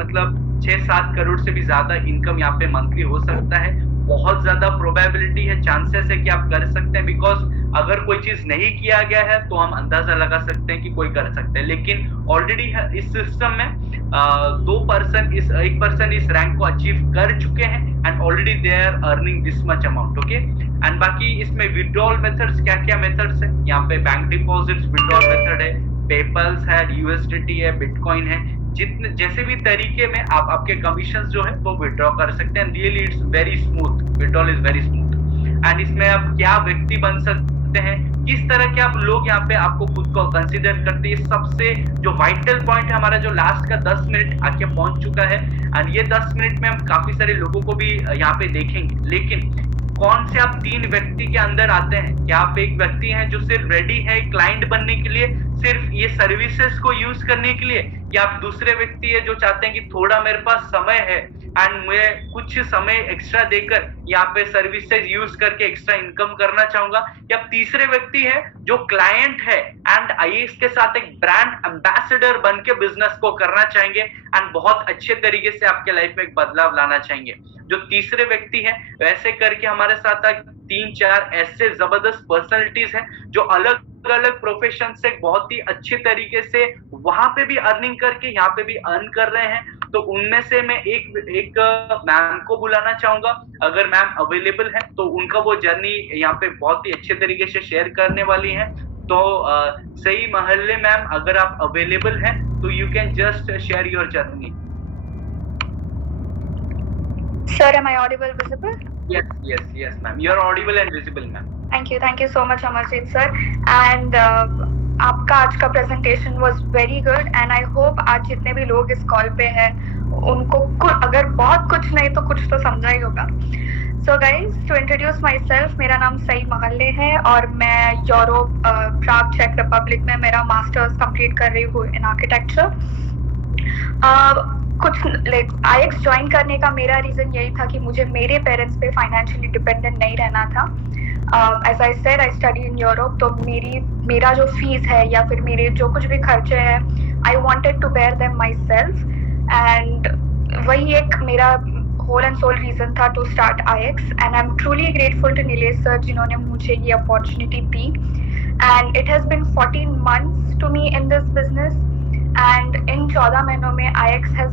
मतलब 6-7 करोड़ से भी ज्यादा इनकम यहाँ पे मंथली हो सकता है। बहुत ज्यादा प्रोबेबिलिटी है, चांसेस है कि आप कर सकते हैं, बिकॉज अगर कोई चीज नहीं किया गया है तो हम अंदाजा लगा सकते हैं कि कोई कर सकते हैं। लेकिन ऑलरेडी इस सिस्टम में एक पर्सन इस रैंक को अचीव कर चुके हैं and already they are earning this much amount. Okay, and बाकी इसमें विड्रॉल मेथड्स क्या मेथड्स है, यहाँ पे बैंक डिपॉजिट्स विड्रॉल मेथड है, पेपल्स है, यूएसडीटी है, बिटकॉइन है। जितने जैसे भी तरीके में आप आपके कमीशन जो है वो विड्रॉ कर सकते हैं। Really it's very smooth, withdrawal is very smooth. And इसमें आप क्या व्यक्ति बन सकते हैं, किस तरह के आप लोग यहाँ पे आपको खुद को कंसीडर करते हैं, सबसे जो वाइटल पॉइंट है हमारा, जो लास्ट का 10 मिनट आके पहुंच चुका है। एंड ये 10 मिनट में हम काफी सारे लोगों को भी यहाँ पे देखेंगे। लेकिन कौन से आप 3 व्यक्ति के अंदर आते हैं? क्या आप एक व्यक्ति हैं जो सिर्फ रेडी है क्लाइंट बनने के लिए, सिर्फ ये सर्विसेज को यूज करने के लिए, या आप दूसरे व्यक्ति है जो चाहते हैं कि थोड़ा मेरे पास समय है एंड मैं कुछ समय एक्स्ट्रा देकर यहाँ पे सर्विसेज यूज करके एक्स्ट्रा इनकम करना चाहूंगा, या तीसरे व्यक्ति है जो क्लाइंट है एंड आईएएस के साथ एक ब्रांड एम्बेसडर बन के बिजनेस को करना चाहेंगे एंड बहुत अच्छे तरीके से आपके लाइफ में एक बदलाव लाना चाहेंगे। जो तीसरे व्यक्ति है, वैसे करके हमारे साथ 3-4 ऐसे जबरदस्त पर्सनैलिटीज हैं जो अलग अलग प्रोफेशन से बहुत ही अच्छे तरीके से वहां पे भी अर्निंग करके यहाँ पे भी अर्न कर रहे हैं। तो उनमें से मैं एक मैम को बुलाना चाहूंगा, अगर मैम अवेलेबल है तो उनका वो जर्नी यहाँ पे बहुत ही अच्छे तरीके से शेयर करने वाली है। तो सही महल्ले मैम, अगर आप अवेलेबल हैं तो you can just share your journey. Sir, am I audible, visible? Yes, ma'am. You are audible and visible, ma'am. Thank you so much, Amarjeet sir. And आपका आज का presentation was very good. And I hope आज जितने भी लोग इस कॉल पे हैं उनको अगर बहुत कुछ नहीं तो कुछ तो समझा ही होगा। So guys, to introduce myself, मेरा नाम सई महल्ले है और मैं यूरोप प्राग चेक रिपब्लिक में मेरा मास्टर्स कंप्लीट कर रही हूँ इन आर्किटेक्चर। कुछ आईएक्स ज्वाइन करने का मेरा रीजन यही था कि मुझे मेरे पेरेंट्स पे फाइनेंशियली डिपेंडेंट नहीं रहना था। As I said, I study in Europe, तो मेरा जो फीस है या फिर मेरे जो कुछ भी खर्चे हैं, I wanted to bear them myself. And वही एक मेरा होल एंड सोल रीजन था to start IX. And I am truly grateful to Nilesh sir जिन्होंने मुझे ये अपॉर्चुनिटी दी। And it has been 14 months to me in this business. And in 14 महीनों में IX has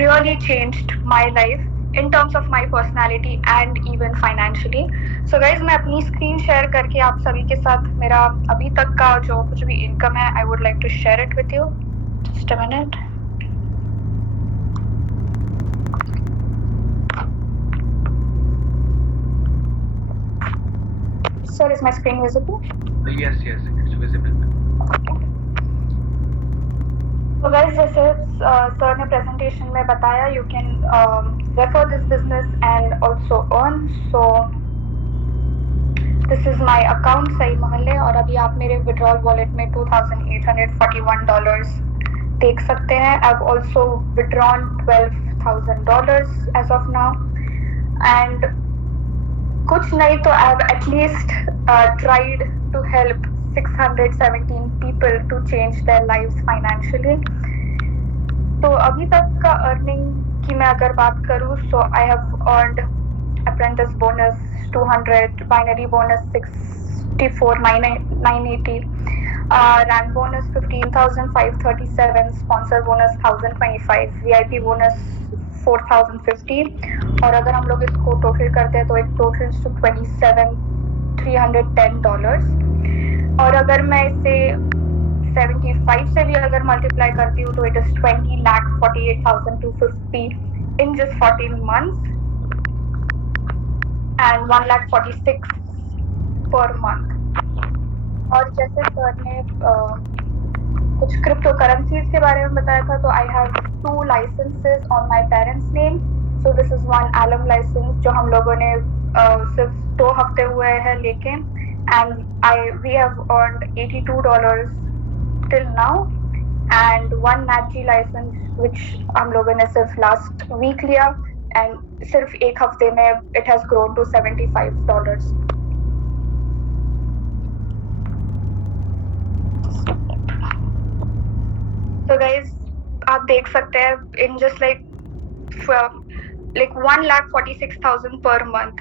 really changed my life in terms of my personality and even financially. So guys, मैं अपनी स्क्रीन शेयर करके आप सभी के साथ मेरा अभी तक का जो कुछ भी इनकम है, I would like to share it with you. Just a minute. Sir, is my screen visible? Yes, it's visible. Okay. So guys, जैसे सर ने प्रेजेंटेशन में बताया, you can refer this business and also earn. So this is my account सई महल्ले, और अभी आप मेरे withdrawal wallet में $2,841 देख सकते हैं। I've also withdrawn $12,000 as of now, and कुछ नहीं तो I've at least tried to help 617 people to change their lives financially. तो अभी तक का अर्निंग की मैं अगर बात करूँ, so I have earned apprentice bonus 200, binary bonus 64,980, rank bonus 15,537, sponsor bonus 1,025, VIP bonus 4,050, और अगर हम लोग इसको टोटल करते हैं तो एक टोटल to $27,310। और अगर मैं इसे 75 से भी अगर मल्टीप्लाई करती हूँ तो it is 20,48,250 in just 14 months and 1,46,000 per month. और जैसे सर ने कुछ क्रिप्टो करेंसीज के बारे में बताया था। तो I have 2 licences on my parents name. So this is one elm licence जो हम लोगों ने सिर्फ 2 हफ्ते हुए हैं लेके, and we have earned $82 till now, and one NATG license which हम लोगों ने सिर्फ लास्ट वीक लिया, एंड सिर्फ एक हफ्ते में it has grown to $75. So guys, आप देख सकते हैं in just like 1,46,000 per month.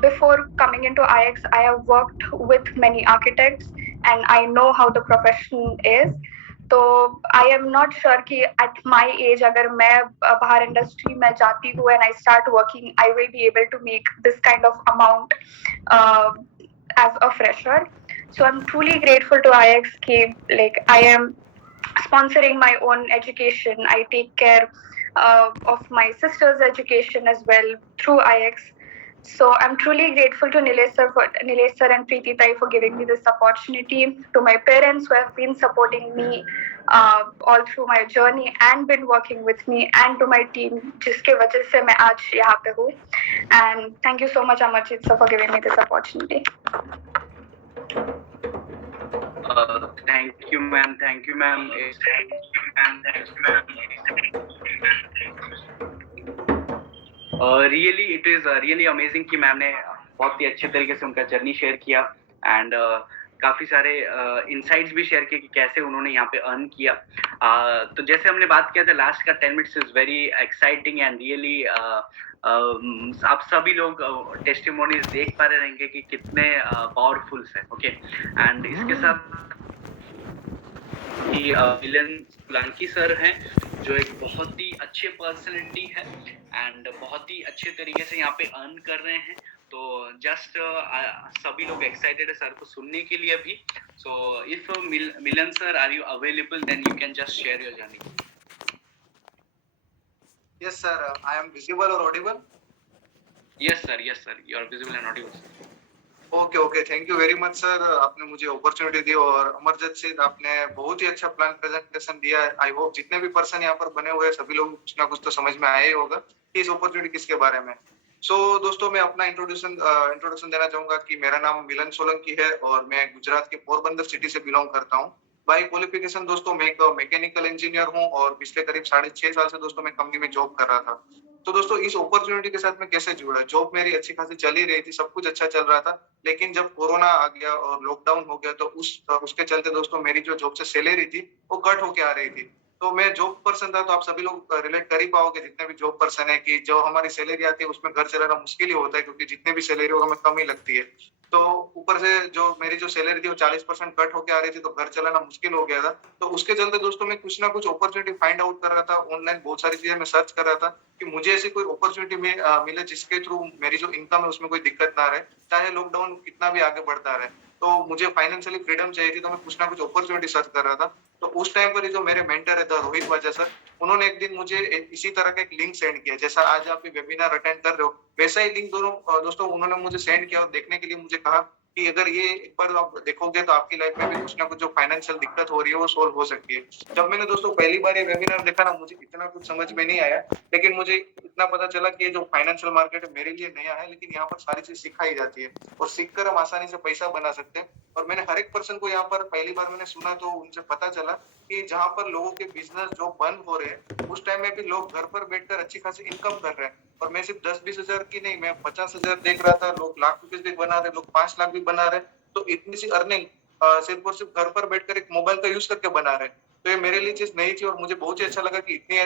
Before coming into IX, I have worked with many architects and I know how the profession is. तो आई एम नॉट श्योर कि एट माई एज अगर मैं बाहर इंडस्ट्री में जाती हूँ and I start working, I will be able to make this kind of amount as a fresher. So I'm truly grateful to IX कि like I am sponsoring my own education. I take care of my sister's education as well through IX. So I'm truly grateful to Nilesh sir and Preeti Tai for giving me this opportunity. To my parents who have been supporting me all through my journey and been working with me, and to my team जिसके वजह से मैं आज यहाँ पे हूँ. And thank you so much Amarjit sir for giving me this opportunity. Thank you, ma'am. Thank you, ma'am. Really, it is really amazing कि मैम ने बहुत ही अच्छे तरीके से उनका जर्नी शेयर किया, एंड काफी सारे इनसाइट्स भी शेयर किए कि कैसे उन्होंने यहाँ पे अर्न किया. तो जैसे हमने बात किया था, लास्ट का 10 minutes is very exciting and really आप सभी लोग टेस्टिमोनीज देख पा रहे रहेंगे कि कितने पावरफुल है. ओके, एंड इसके साथ मिलन सोलंकी सर हैं जो एक बहुत ही अच्छे पर्सनैलिटी है एंड बहुत ही अच्छे तरीके से यहाँ पे अर्न कर रहे हैं. तो जस्ट सभी लोग एक्साइटेड है सर को सुनने के लिए भी. So if Milan sir are you available, then you can just share your journey. Yes, sir. I am visible or audible? Yes, sir. You are visible and audible. Okay. Thank you very much, sir. आपने मुझे अपॉर्चुनिटी दी, और अमरजीत सिंह आपने बहुत ही अच्छा प्लान प्रेजेंटेशन दिया है. आई होप जितने भी पर्सन यहाँ पर बने हुए हैं सभी लोग कुछ ना कुछ तो समझ में आया ही होगा कि इस अपॉर्चुनिटी किसके बारे में. दोस्तों, मैं अपना इंट्रोडक्शन देना चाहूंगा कि मेरा नाम मिलन सोलंकी है और मैं गुजरात के पोरबंदर सिटी से बिलोंग करता हूँ. बाय क्वालिफिकेशन दोस्तों मैं एक मैकेनिकल इंजीनियर हूँ और पिछले करीब 6.5 साल से दोस्तों मैं कंपनी में जॉब कर रहा था. तो दोस्तों, इस अपॉर्चुनिटी के साथ मैं कैसे जुड़ा? जॉब मेरी अच्छी खासी चल ही रही थी, सब कुछ अच्छा चल रहा था, लेकिन जब कोरोना आ गया और लॉकडाउन हो गया तो उसके चलते दोस्तों मेरी जो जॉब से सैलरी थी वो कट होके आ रही थी. तो मैं जॉब पर्सन था, तो आप सभी लोग रिलेट कर ही पाओगे जितने भी जॉब पर्सन है कि जो हमारी सैलरी आती है उसमें घर चलाना मुश्किल ही होता है, क्योंकि जितने भी सैलरी हो हमें कम ही लगती है. तो ऊपर से जो मेरी जो सैलरी थी वो 40% कट होके आ रही थी, तो घर चलाना मुश्किल हो गया था. तो उसके चलते दोस्तों मैं कुछ ना कुछ अपॉर्चुनिटी फाइंड आउट कर रहा था ऑनलाइन, बहुत सारी चीजें मैं सर्च कर रहा था कि मुझे ऐसी कोई अपॉर्चुनिटी मिले जिसके थ्रू मेरी जो इनकम है उसमें कोई दिक्कत ना रहे, चाहे लॉकडाउन कितना भी आगे बढ़ता रहे. तो मुझे फाइनेंशियली फ्रीडम चाहिए थी, तो मैं कुछ ना कुछ अपॉर्चुनिटी सर्च कर रहा था. तो उस टाइम पर जो मेरे मेंटर है रोहित वाजा सर, उन्होंने एक दिन मुझे इसी तरह का एक लिंक सेंड किया, जैसा आज आप वेबिनार अटेंड कर रहे हो वैसा ही लिंक दोस्तों उन्होंने मुझे सेंड किया और देखने के लिए मुझे कहा कि अगर ये एक बार आप देखोगे तो आपकी लाइफ में भी कुछ ना कुछ जो फाइनेंशियल दिक्कत हो रही है वो सोल्व हो सकती है. जब मैंने दोस्तों पहली बार ये वेबिनार देखा ना, मुझे इतना कुछ समझ में नहीं आया, लेकिन मुझे इतना पता चला कि ये जो फाइनेंशियल मार्केट है मेरे लिए नया है, लेकिन यहाँ पर सारी चीज सिखाई जाती है और सीखकर हम आसानी से पैसा बना सकते हैं. और मैंने हर एक पर्सन को यहाँ पर पहली बार मैंने सुना तो उनसे पता चला कि जहाँ पर लोगों के बिजनेस जो बंद हो रहे हैं उस टाइम में भी लोग घर पर बैठकर अच्छी खासी इनकम कर रहे हैं. और मैं सिर्फ 10-20 हजार की नहीं, मैं 50,000 देख रहा था, लोग लाख रुपए भी बना रहे, लोग 5 लाख भी बना रहे. तो इतनी सी अर्निंग सिर्फ और सिर्फ घर पर बैठकर एक मोबाइल का यूज करके बना रहे. तो ये मेरे लिए चीज नई थी और मुझे बहुत ही अच्छा लगा कि इतनी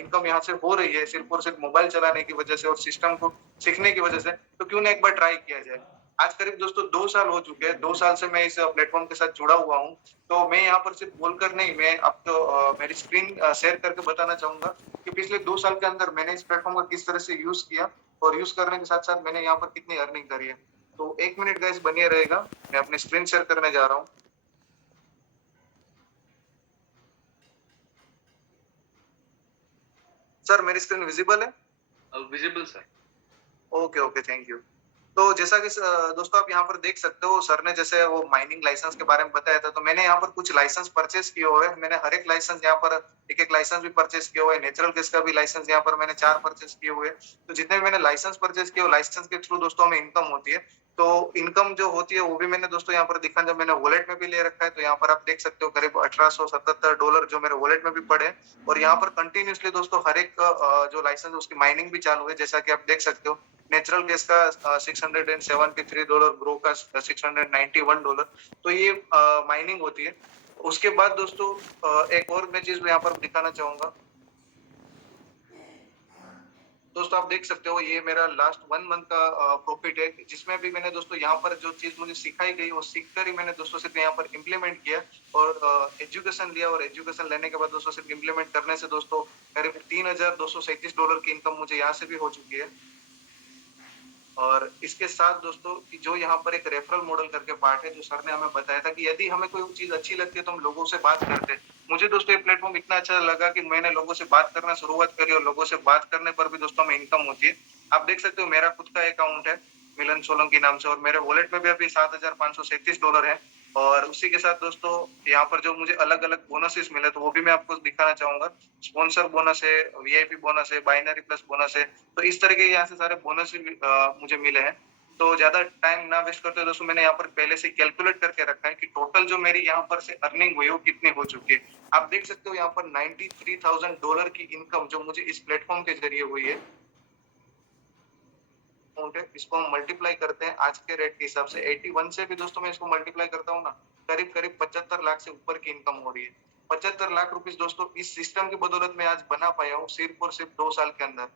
इनकम यहाँ से हो रही है सिर्फ और सिर्फ मोबाइल चलाने की वजह से और सिस्टम को सीखने की वजह से. तो क्यों ना एक बार ट्राई किया जाए. आज करीब दोस्तों 2 साल हो चुके हैं. 2 साल से मैं इस प्लेटफॉर्म के साथ जुड़ा हुआ हूँ. तो मैं यहाँ पर सिर्फ बोलकर नहीं, मैं आपको मेरी स्क्रीन शेयर करके बताना चाहूंगा कि पिछले 2 साल के अंदर मैंने इस प्लेटफॉर्म का किस तरह से यूज किया और यूज करने के साथ साथ मैंने यहाँ पर कितनी अर्निंग करी है. तो 1 मिनट गाइस बनिए रहेगा, मैं अपनी स्क्रीन शेयर करने जा रहा हूँ. सर मेरी स्क्रीन विजिबल है? Visible sir. Okay, thank you. तो जैसा कि दोस्तों आप यहाँ पर देख सकते हो, सर ने जैसे वो माइनिंग लाइसेंस के बारे में बताया था, तो मैंने यहाँ पर कुछ लाइसेंस परचेस किए हुए हैं। मैंने हर एक लाइसेंस यहाँ पर एक एक लाइसेंस भी परचेस किया हुआ है। नेचुरल गैस का भी लाइसेंस यहाँ पर मैंने 4 परचेस किए हुए हैं। तो जितने भी मैंने लाइसेंस परचेस किए, लाइसेंस के थ्रू दोस्तों हमें इनकम होती है। तो इनकम जो होती है वो भी मैंने दोस्तों यहाँ पर दिखा, जब मैंने वॉलेट में भी ले रखा है, तो यहाँ पर आप देख सकते हो करीब $1877 जो मेरे वॉलेट में भी पड़े हैं। और यहाँ पर कंटिन्यूसली दोस्तों हर एक जो लाइसेंस उसकी माइनिंग भी चालू है, जैसा कि आप देख सकते हो। नेचुरल गैस का $673, ग्रो का $691। तो ये माइनिंग होती है। उसके बाद दोस्तों एक और मैं चीज यहाँ पर दिखाना चाहूंगा। दोस्तों आप देख सकते हो, ये मेरा लास्ट 1 मंथ का प्रॉफिट है, जिसमें भी मैंने दोस्तों यहाँ पर जो चीज मुझे सिखाई गई वो सीख कर ही मैंने दोस्तों सिर्फ यहाँ पर इम्प्लीमेंट किया और एजुकेशन लिया। और एजुकेशन लेने के बाद दोस्तों सिर्फ इम्प्लीमेंट करने से दोस्तों करीब $3237 की इनकम मुझे यहाँ से भी हो चुकी है। और इसके साथ दोस्तों जो यहाँ पर एक रेफरल मॉडल करके पार्ट है, जो सर ने हमें बताया था कि यदि हमें कोई चीज अच्छी लगती है तो हम लोगों से बात करते हैं। मुझे दोस्तों ये प्लेटफॉर्म इतना अच्छा लगा कि मैंने लोगों से बात करना शुरुआत करी और लोगों से बात करने पर भी दोस्तों हमें इनकम होती है। आप देख सकते हो मेरा खुद का अकाउंट है मिलन सोलंकी नाम से, और मेरे वॉलेट में भी अभी $7537 है। और उसी के साथ दोस्तों यहाँ पर जो मुझे अलग अलग बोनसेस मिले, तो वो भी मैं आपको दिखाना चाहूंगा। स्पॉन्सर बोनस है, वीआईपी बोनस है, बाइनरी प्लस बोनस है। तो इस तरह के यहाँ से सारे बोनस मुझे मिले हैं। तो ज्यादा टाइम ना वेस्ट करते दोस्तों मैंने यहाँ पर पहले से कैलकुलेट करके रखा है कि टोटल जो मेरी यहाँ पर से अर्निंग हुई वो कितनी हो चुकी है। आप देख सकते हो यहाँ पर $93,000 की इनकम जो मुझे इस प्लेटफॉर्म के जरिए हुई है। इसको हम मल्टीप्लाई करते हैं आज के रेट के हिसाब से, 81 से भी दोस्तों मैं इसको मल्टीप्लाई करता हूँ ना, करीब करीब 75 लाख से ऊपर की इनकम हो रही है। 75 लाख रुपीस दोस्तों इस सिस्टम की बदौलत मैं आज बना पाया हूँ सिर्फ और सिर्फ 2 साल के अंदर।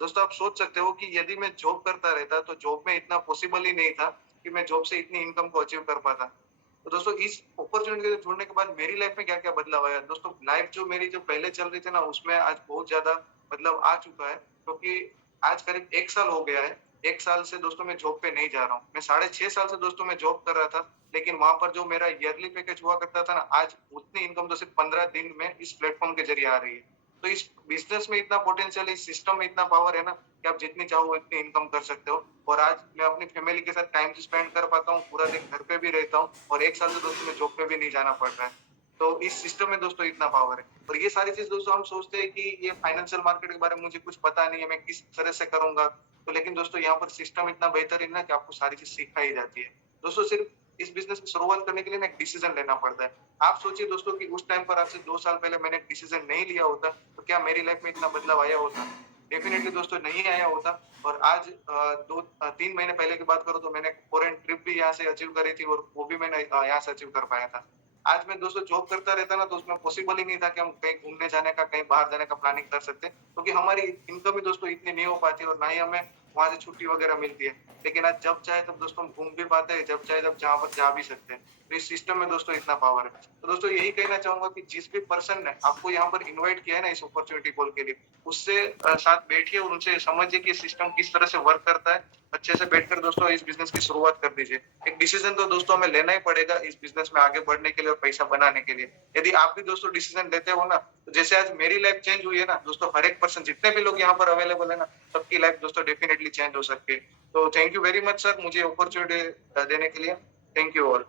दोस्तों आप सोच सकते हो कि यदि मैं जॉब करता रहता तो जॉब में इतना पॉसिबल ही नहीं था कि मैं जॉब से इतनी इनकम को अचीव कर पाता। तो दोस्तों इस अपॉर्चुनिटी से जुड़ने के बाद मेरी लाइफ में क्या क्या बदलाव आया दोस्तों। लाइफ जो मेरी जो पहले चल रही थी ना, उसमें आज बहुत ज्यादा बदलाव आ चुका है, क्योंकि आज करीब 1 साल हो गया है। 1 साल से दोस्तों मैं जॉब पे नहीं जा रहा हूँ। मैं 6.5 साल से दोस्तों मैं जॉब कर रहा था, लेकिन वहां पर जो मेरा ईयरली पैकेज हुआ करता था ना, आज उतनी इनकम तो सिर्फ 15 दिन में इस प्लेटफॉर्म के जरिए आ रही है। तो इस बिजनेस में इतना पोटेंशियल है, इस सिस्टम में इतना पावर है ना कि आप जितनी चाहो उतनी इनकम कर सकते हो। और आज मैं अपनी फैमिली के साथ टाइम स्पेंड कर पाता हूँ, पूरा दिन घर पे भी रहता हूँ, और 1 साल से दोस्तों मैं जॉब पे भी नहीं जाना पड़ रहा है। तो इस सिस्टम में दोस्तों इतना पावर है। और ये सारी चीज दोस्तों हम सोचते हैं कि ये फाइनेंशियल मार्केट के बारे में मुझे कुछ पता नहीं है, मैं किस तरह से करूंगा। तो लेकिन दोस्तों यहाँ पर सिस्टम इतना बेहतरीन है कि आपको सारी चीज सिखाई जाती है। दोस्तों सिर्फ इस बिजनेस की शुरुआत करने के लिए ना एक डिसीजन लेना पड़ता है। आप सोचिए दोस्तों कि उस टाइम पर आपसे 2 साल पहले मैंने एक डिसीजन नहीं लिया होता तो क्या मेरी लाइफ में इतना बदलाव आया होता? डेफिनेटली दोस्तों नहीं आया होता। और आज 3 महीने पहले की बात करूं तो मैंने फॉरेन ट्रिप भी यहाँ से अचीव करी थी, और वो भी मैंने यहाँ से अचीव कर पाया था। आज मैं दोस्तों जॉब करता रहता ना, तो उसमें पॉसिबल ही नहीं था कि हम कहीं घूमने जाने का, कहीं बाहर जाने का प्लानिंग कर सकते, क्योंकि हमारी इनकम ही दोस्तों इतनी नहीं हो पाती और ना ही हमें वहां से छुट्टी वगैरह मिलती है। लेकिन आज जब चाहे तब दोस्तों हम घूम भी पाते हैं, जब चाहे तब जहाँ पर जा भी सकते हैं। तो इस सिस्टम में दोस्तों इतना पावर है। तो दोस्तों यही कहना चाहूंगा कि जिस भी पर्सन ने आपको यहाँ पर इन्वाइट किया है ना इस अपॉर्चुनिटी कॉल के लिए, उससे साथ बैठिए और उनसे समझिए कि सिस्टम किस तरह से वर्क करता है। अच्छे से बैठकर दोस्तों इस बिजनेस की शुरुआत कर दीजिए। एक डिसीजन तो दोस्तों हमें लेना ही पड़ेगा इस बिजनेस में आगे बढ़ने के लिए और पैसा बनाने के लिए। यदि आप भी दोस्तों डिसीजन लेते हो ना, तो जैसे आज मेरी लाइफ चेंज हुई है ना दोस्तों, हर एक पर्सन, जितने भी लोग यहाँ पर अवेलेबल है ना, सबकी लाइफ दोस्तों डेफिनेटली चेंज हो सकती है। तो thank you very much sir, मुझे अपॉर्चुनिटी देने के लिए। Thank you all.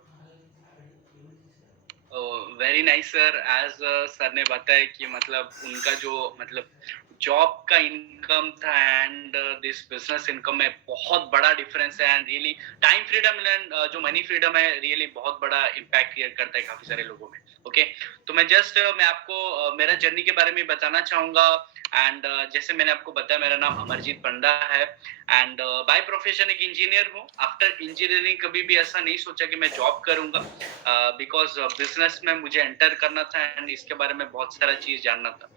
Very nice sir. As sir ने बताया कि मतलब उनका जो मतलब जॉब का इनकम था एंड दिस बिजनेस इनकम में बहुत बड़ा डिफरेंस है। And really time freedom and जो मनी फ्रीडम है रियली बहुत बड़ा इम्पैक्ट क्रिएट करता है काफी सारे लोगों में। ओके तो मैं जस्ट मैं आपको मेरा जर्नी के बारे में बताना चाहूंगा। एंड जैसे मैंने आपको बताया, मेरा नाम अमरजीत पंडा है एंड बाय प्रोफेशन एक इंजीनियर हूँ। आफ्टर इंजीनियरिंग कभी भी ऐसा नहीं सोचा कि मैं जॉब करूंगा, बिकॉज बिजनेस में मुझे एंटर करना था एंड इसके बारे में बहुत सारा चीज जानना था।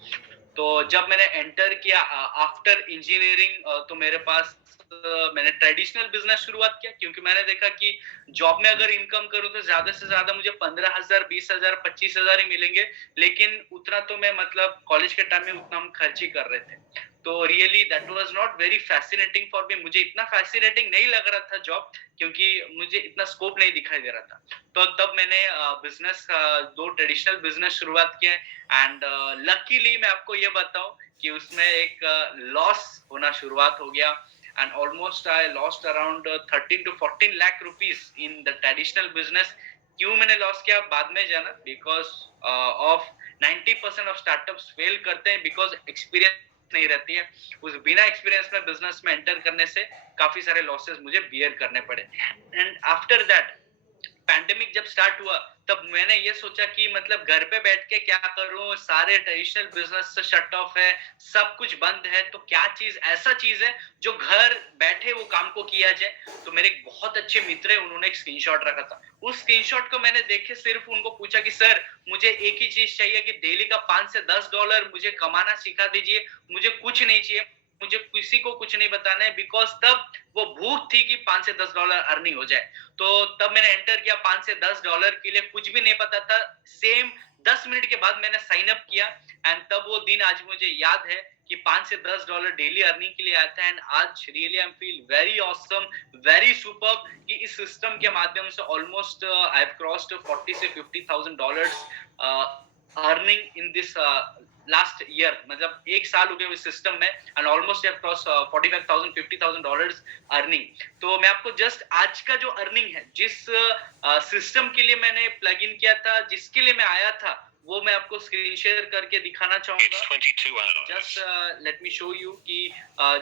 तो जब मैंने एंटर किया आफ्टर इंजीनियरिंग, तो मेरे पास मैंने ट्रेडिशनल बिजनेस शुरुआत किया, क्योंकि मैंने देखा कि जॉब में अगर इनकम करूं तो ज्यादा से ज्यादा मुझे 15,000, 20,000, 25,000 ही मिलेंगे, लेकिन उतना तो मैं मतलब कॉलेज के टाइम में उतना हम खर्च ही कर रहे थे। तो really that was not very fascinating for me. मुझे इतना फैसिनेटिंग नहीं लग रहा था जॉब, क्योंकि मुझे इतना स्कोप नहीं दिखाई दे रहा था। तो तब मैंने बिजनेस 2 ट्रेडिशनल बिजनेस शुरुआत किए एंड लकीली मैं आपको ये बताऊं कि उसमें एक लॉस होना शुरुआत हो गया। and almost I lost around 13 to 14 lakh rupees in the traditional business. क्यों मैंने लॉस किया बाद में जाना, because of 90% of startups fail करते हैं बिकॉज एक्सपीरियंस नहीं रहती है। उस बिना एक्सपीरियंस में बिजनेस में एंटर करने से काफी सारे लॉसेस मुझे बियर करने पड़े। एंड आफ्टर दैट पैंडेमिक जब स्टार्ट हुआ तब मैंने ये सोचा कि मतलब घर पे बैठ के क्या करूं, सारे ट्रेडिशनल बिजनेस से शट ऑफ है, सब कुछ बंद है, तो क्या चीज ऐसा चीज है जो घर बैठे वो काम को किया जाए। तो मेरे एक बहुत अच्छे मित्र है, उन्होंने एक स्क्रीनशॉट रखा था। उस स्क्रीनशॉट को मैंने देखे सिर्फ उनको पूछा कि सर मुझे एक ही चीज चाहिए कि डेली का $5 से $10 मुझे कमाना सिखा दीजिए, मुझे कुछ नहीं चाहिए, मुझे किसी को कुछ नहीं बताना है, बिकॉज तब वो भूख थी कि $5 से $10 अर्निंग हो जाए। तो तब मैंने एंटर किया, $5 से $10 के लिए कुछ भी नहीं पता था। सेम 10 मिनट के बाद मैंने साइन अप किया एंड तब वो दिन आज मुझे याद है कि $5 से $10 डेली अर्निंग के लिए आता है। एंड आज really I feel very awesome, very superb कि इस सिस्टम के माध्यम से ऑलमोस्ट आई हैव क्रॉस्ड 40 से $50,000 earning in this last year. मतलब एक साल हो गया इस सिस्टम में and almost have cross 45,000 $50,000 earning. तो मैं आपको जस्ट आज का जो अर्निंग है, जिस सिस्टम के लिए मैंने प्लग इन किया था, जिसके लिए मैं आया था, वो मैं आपको स्क्रीन शेयर करके दिखाना चाहूंगा। Just let me show you कि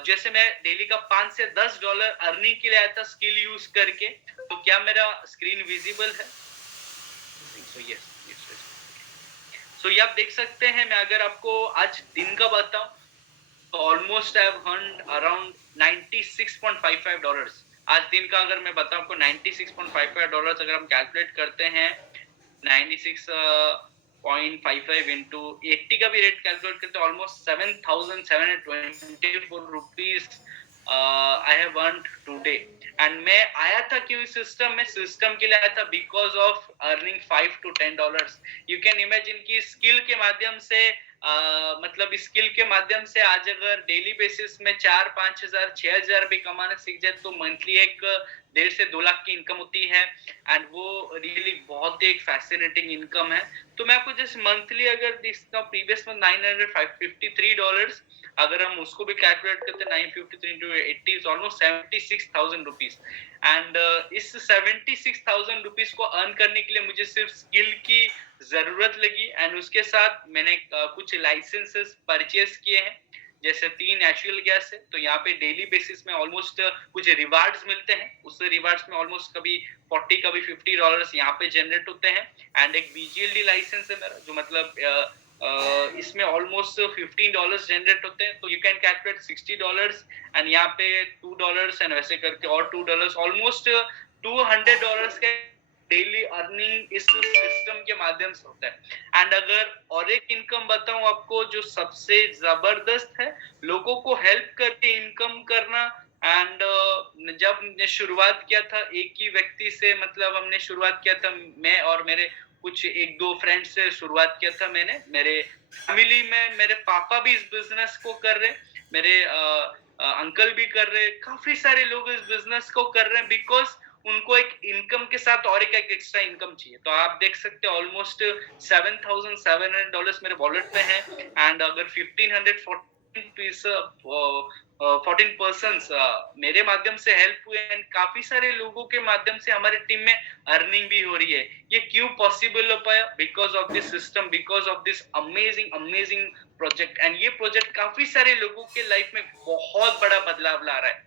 जैसे मैं डेली का $5 से $10 अर्निंग के लिए आया था स्किल यूज करके। तो क्या मेरा स्क्रीन विजिबल है? सो यस, सो ये आप देख सकते हैं। मैं अगर आपको आज दिन का बताऊं तो almost I have earned around $96.55। आज दिन का अगर मैं बताऊं आपको $96.55 अगर हम कैलकुलेट करते हैं, 96.55 into 80 का भी रेट कैलकुलेट करते हैं, almost 7,724 rupees I have earned today. And मैं आया था क्यों इस सिस्टम में? सिस्टम के लिए आया था because of earning $5 to $10। You can imagine कि स्किल के माध्यम से मतलब स्किल के माध्यम से आज अगर डेली बेसिस में 4, 5 हजार, 6 हजार भी कमाना सीख जाए तो मंथली एक 1.5 से 2 लाख की इनकम होती है। एंड वो रियली बहुत ही एक फैसिनेटिंग इनकम है। तो मैं आपको जस्ट मंथली अगर इसका प्रीवियस मंथ $953, अगर हम उसको भी कैलकुलेट करते हैं 953 into 80 is almost 76,000 rupees. And इस 76,000 रुपीज को अर्न करने के लिए मुझे सिर्फ स्किल की जरूरत लगी एंड उसके साथ मैंने कुछ लाइसेंसेस परचेस किए हैं, जैसे 3 नेचुरल गैस है। तो यहाँ पे डेली बेसिस में ऑलमोस्ट कुछ रिवार्ड्स मिलते हैं, उस रिवार्ड्स में ऑलमोस्ट कभी 40 कभी $50 यहाँ पे जनरेट होते हैं। एंड एक BGLD लाइसेंस है मेरा, जो मतलब इसमें ऑलमोस्ट $15 जनरेट होते हैं। तो यू कैन कैलकुलेट $60 एंड यहाँ पे $2 एंड वैसे करके और $2, ऑलमोस्ट $200 के डेली अर्निंग इस सिस्टम के माध्यम से होता है। एंड अगर और एक इनकम बताऊं आपको जो सबसे जबरदस्त है, लोगों को हेल्प करके इनकम करना। एंड जब ने शुरुआत किया था एक ही व्यक्ति से, मतलब हमने शुरुआत किया था, मैं और मेरे कुछ 1-2 फ्रेंड्स से शुरुआत किया था मैंने। मेरे फैमिली में मेरे पापा भी इस बिजनेस को कर रहे, मेरे अंकल भी कर रहे, काफी सारे लोग इस बिजनेस को कर रहे हैं बिकॉज उनको एक इनकम के साथ और एक एक्स्ट्रा इनकम चाहिए। तो आप देख सकते हैं ऑलमोस्ट $7,700 मेरे वॉलेट पे है। एंड अगर 14 पर्सन्स मेरे माध्यम से हेल्प हुए एंड काफी सारे लोगों के माध्यम से हमारे टीम में अर्निंग भी हो रही है। ये क्यों पॉसिबल हो पाया? Because of this system, because of this amazing project. And ये प्रोजेक्ट काफी सारे लोगों के लाइफ में बहुत बड़ा बदलाव ला रहा है।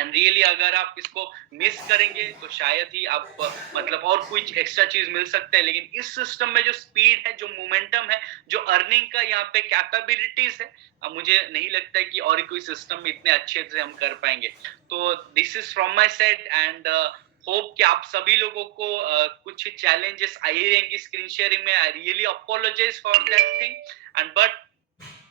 एंड रियली अगर आप इसको मिस करेंगे तो शायद ही आप मतलब और कुछ एक्स्ट्रा चीज मिल सकता है। लेकिन इस सिस्टम में जो स्पीड है, जो मोमेंटम है, जो अर्निंग का यहाँ पे कैपेबिलिटीज है, मुझे नहीं लगता है कि और कोई सिस्टम में इतने अच्छे से हम कर पाएंगे। तो this is from my side and hope कि आप सभी लोगों को कुछ चैलेंजेस आई रहेंगी स्क्रीन शेयरिंग में। I really apologise for that thing and but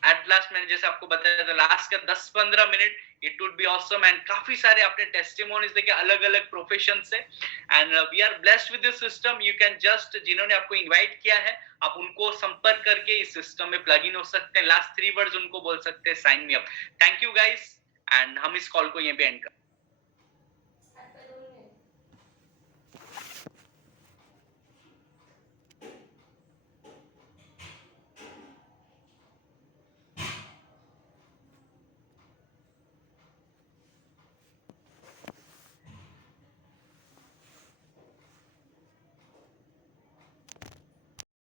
at last मैंने जैसे आपको बताया था लास्ट का 10-15 minute it would be awesome. And काफी सारे आपने टेस्टिमोनीज देखे अलग अलग प्रोफेशन से। And we are blessed with this system. You can just, जिन्होंने आपको इनवाइट किया है, आप उनको संपर्क करके इस सिस्टम में प्लग इन हो सकते हैं। लास्ट 3 वर्ड्स उनको बोल सकते हैं, sign me up. Thank you guys and हम इस कॉल को यहीं पे एंड करते हैं।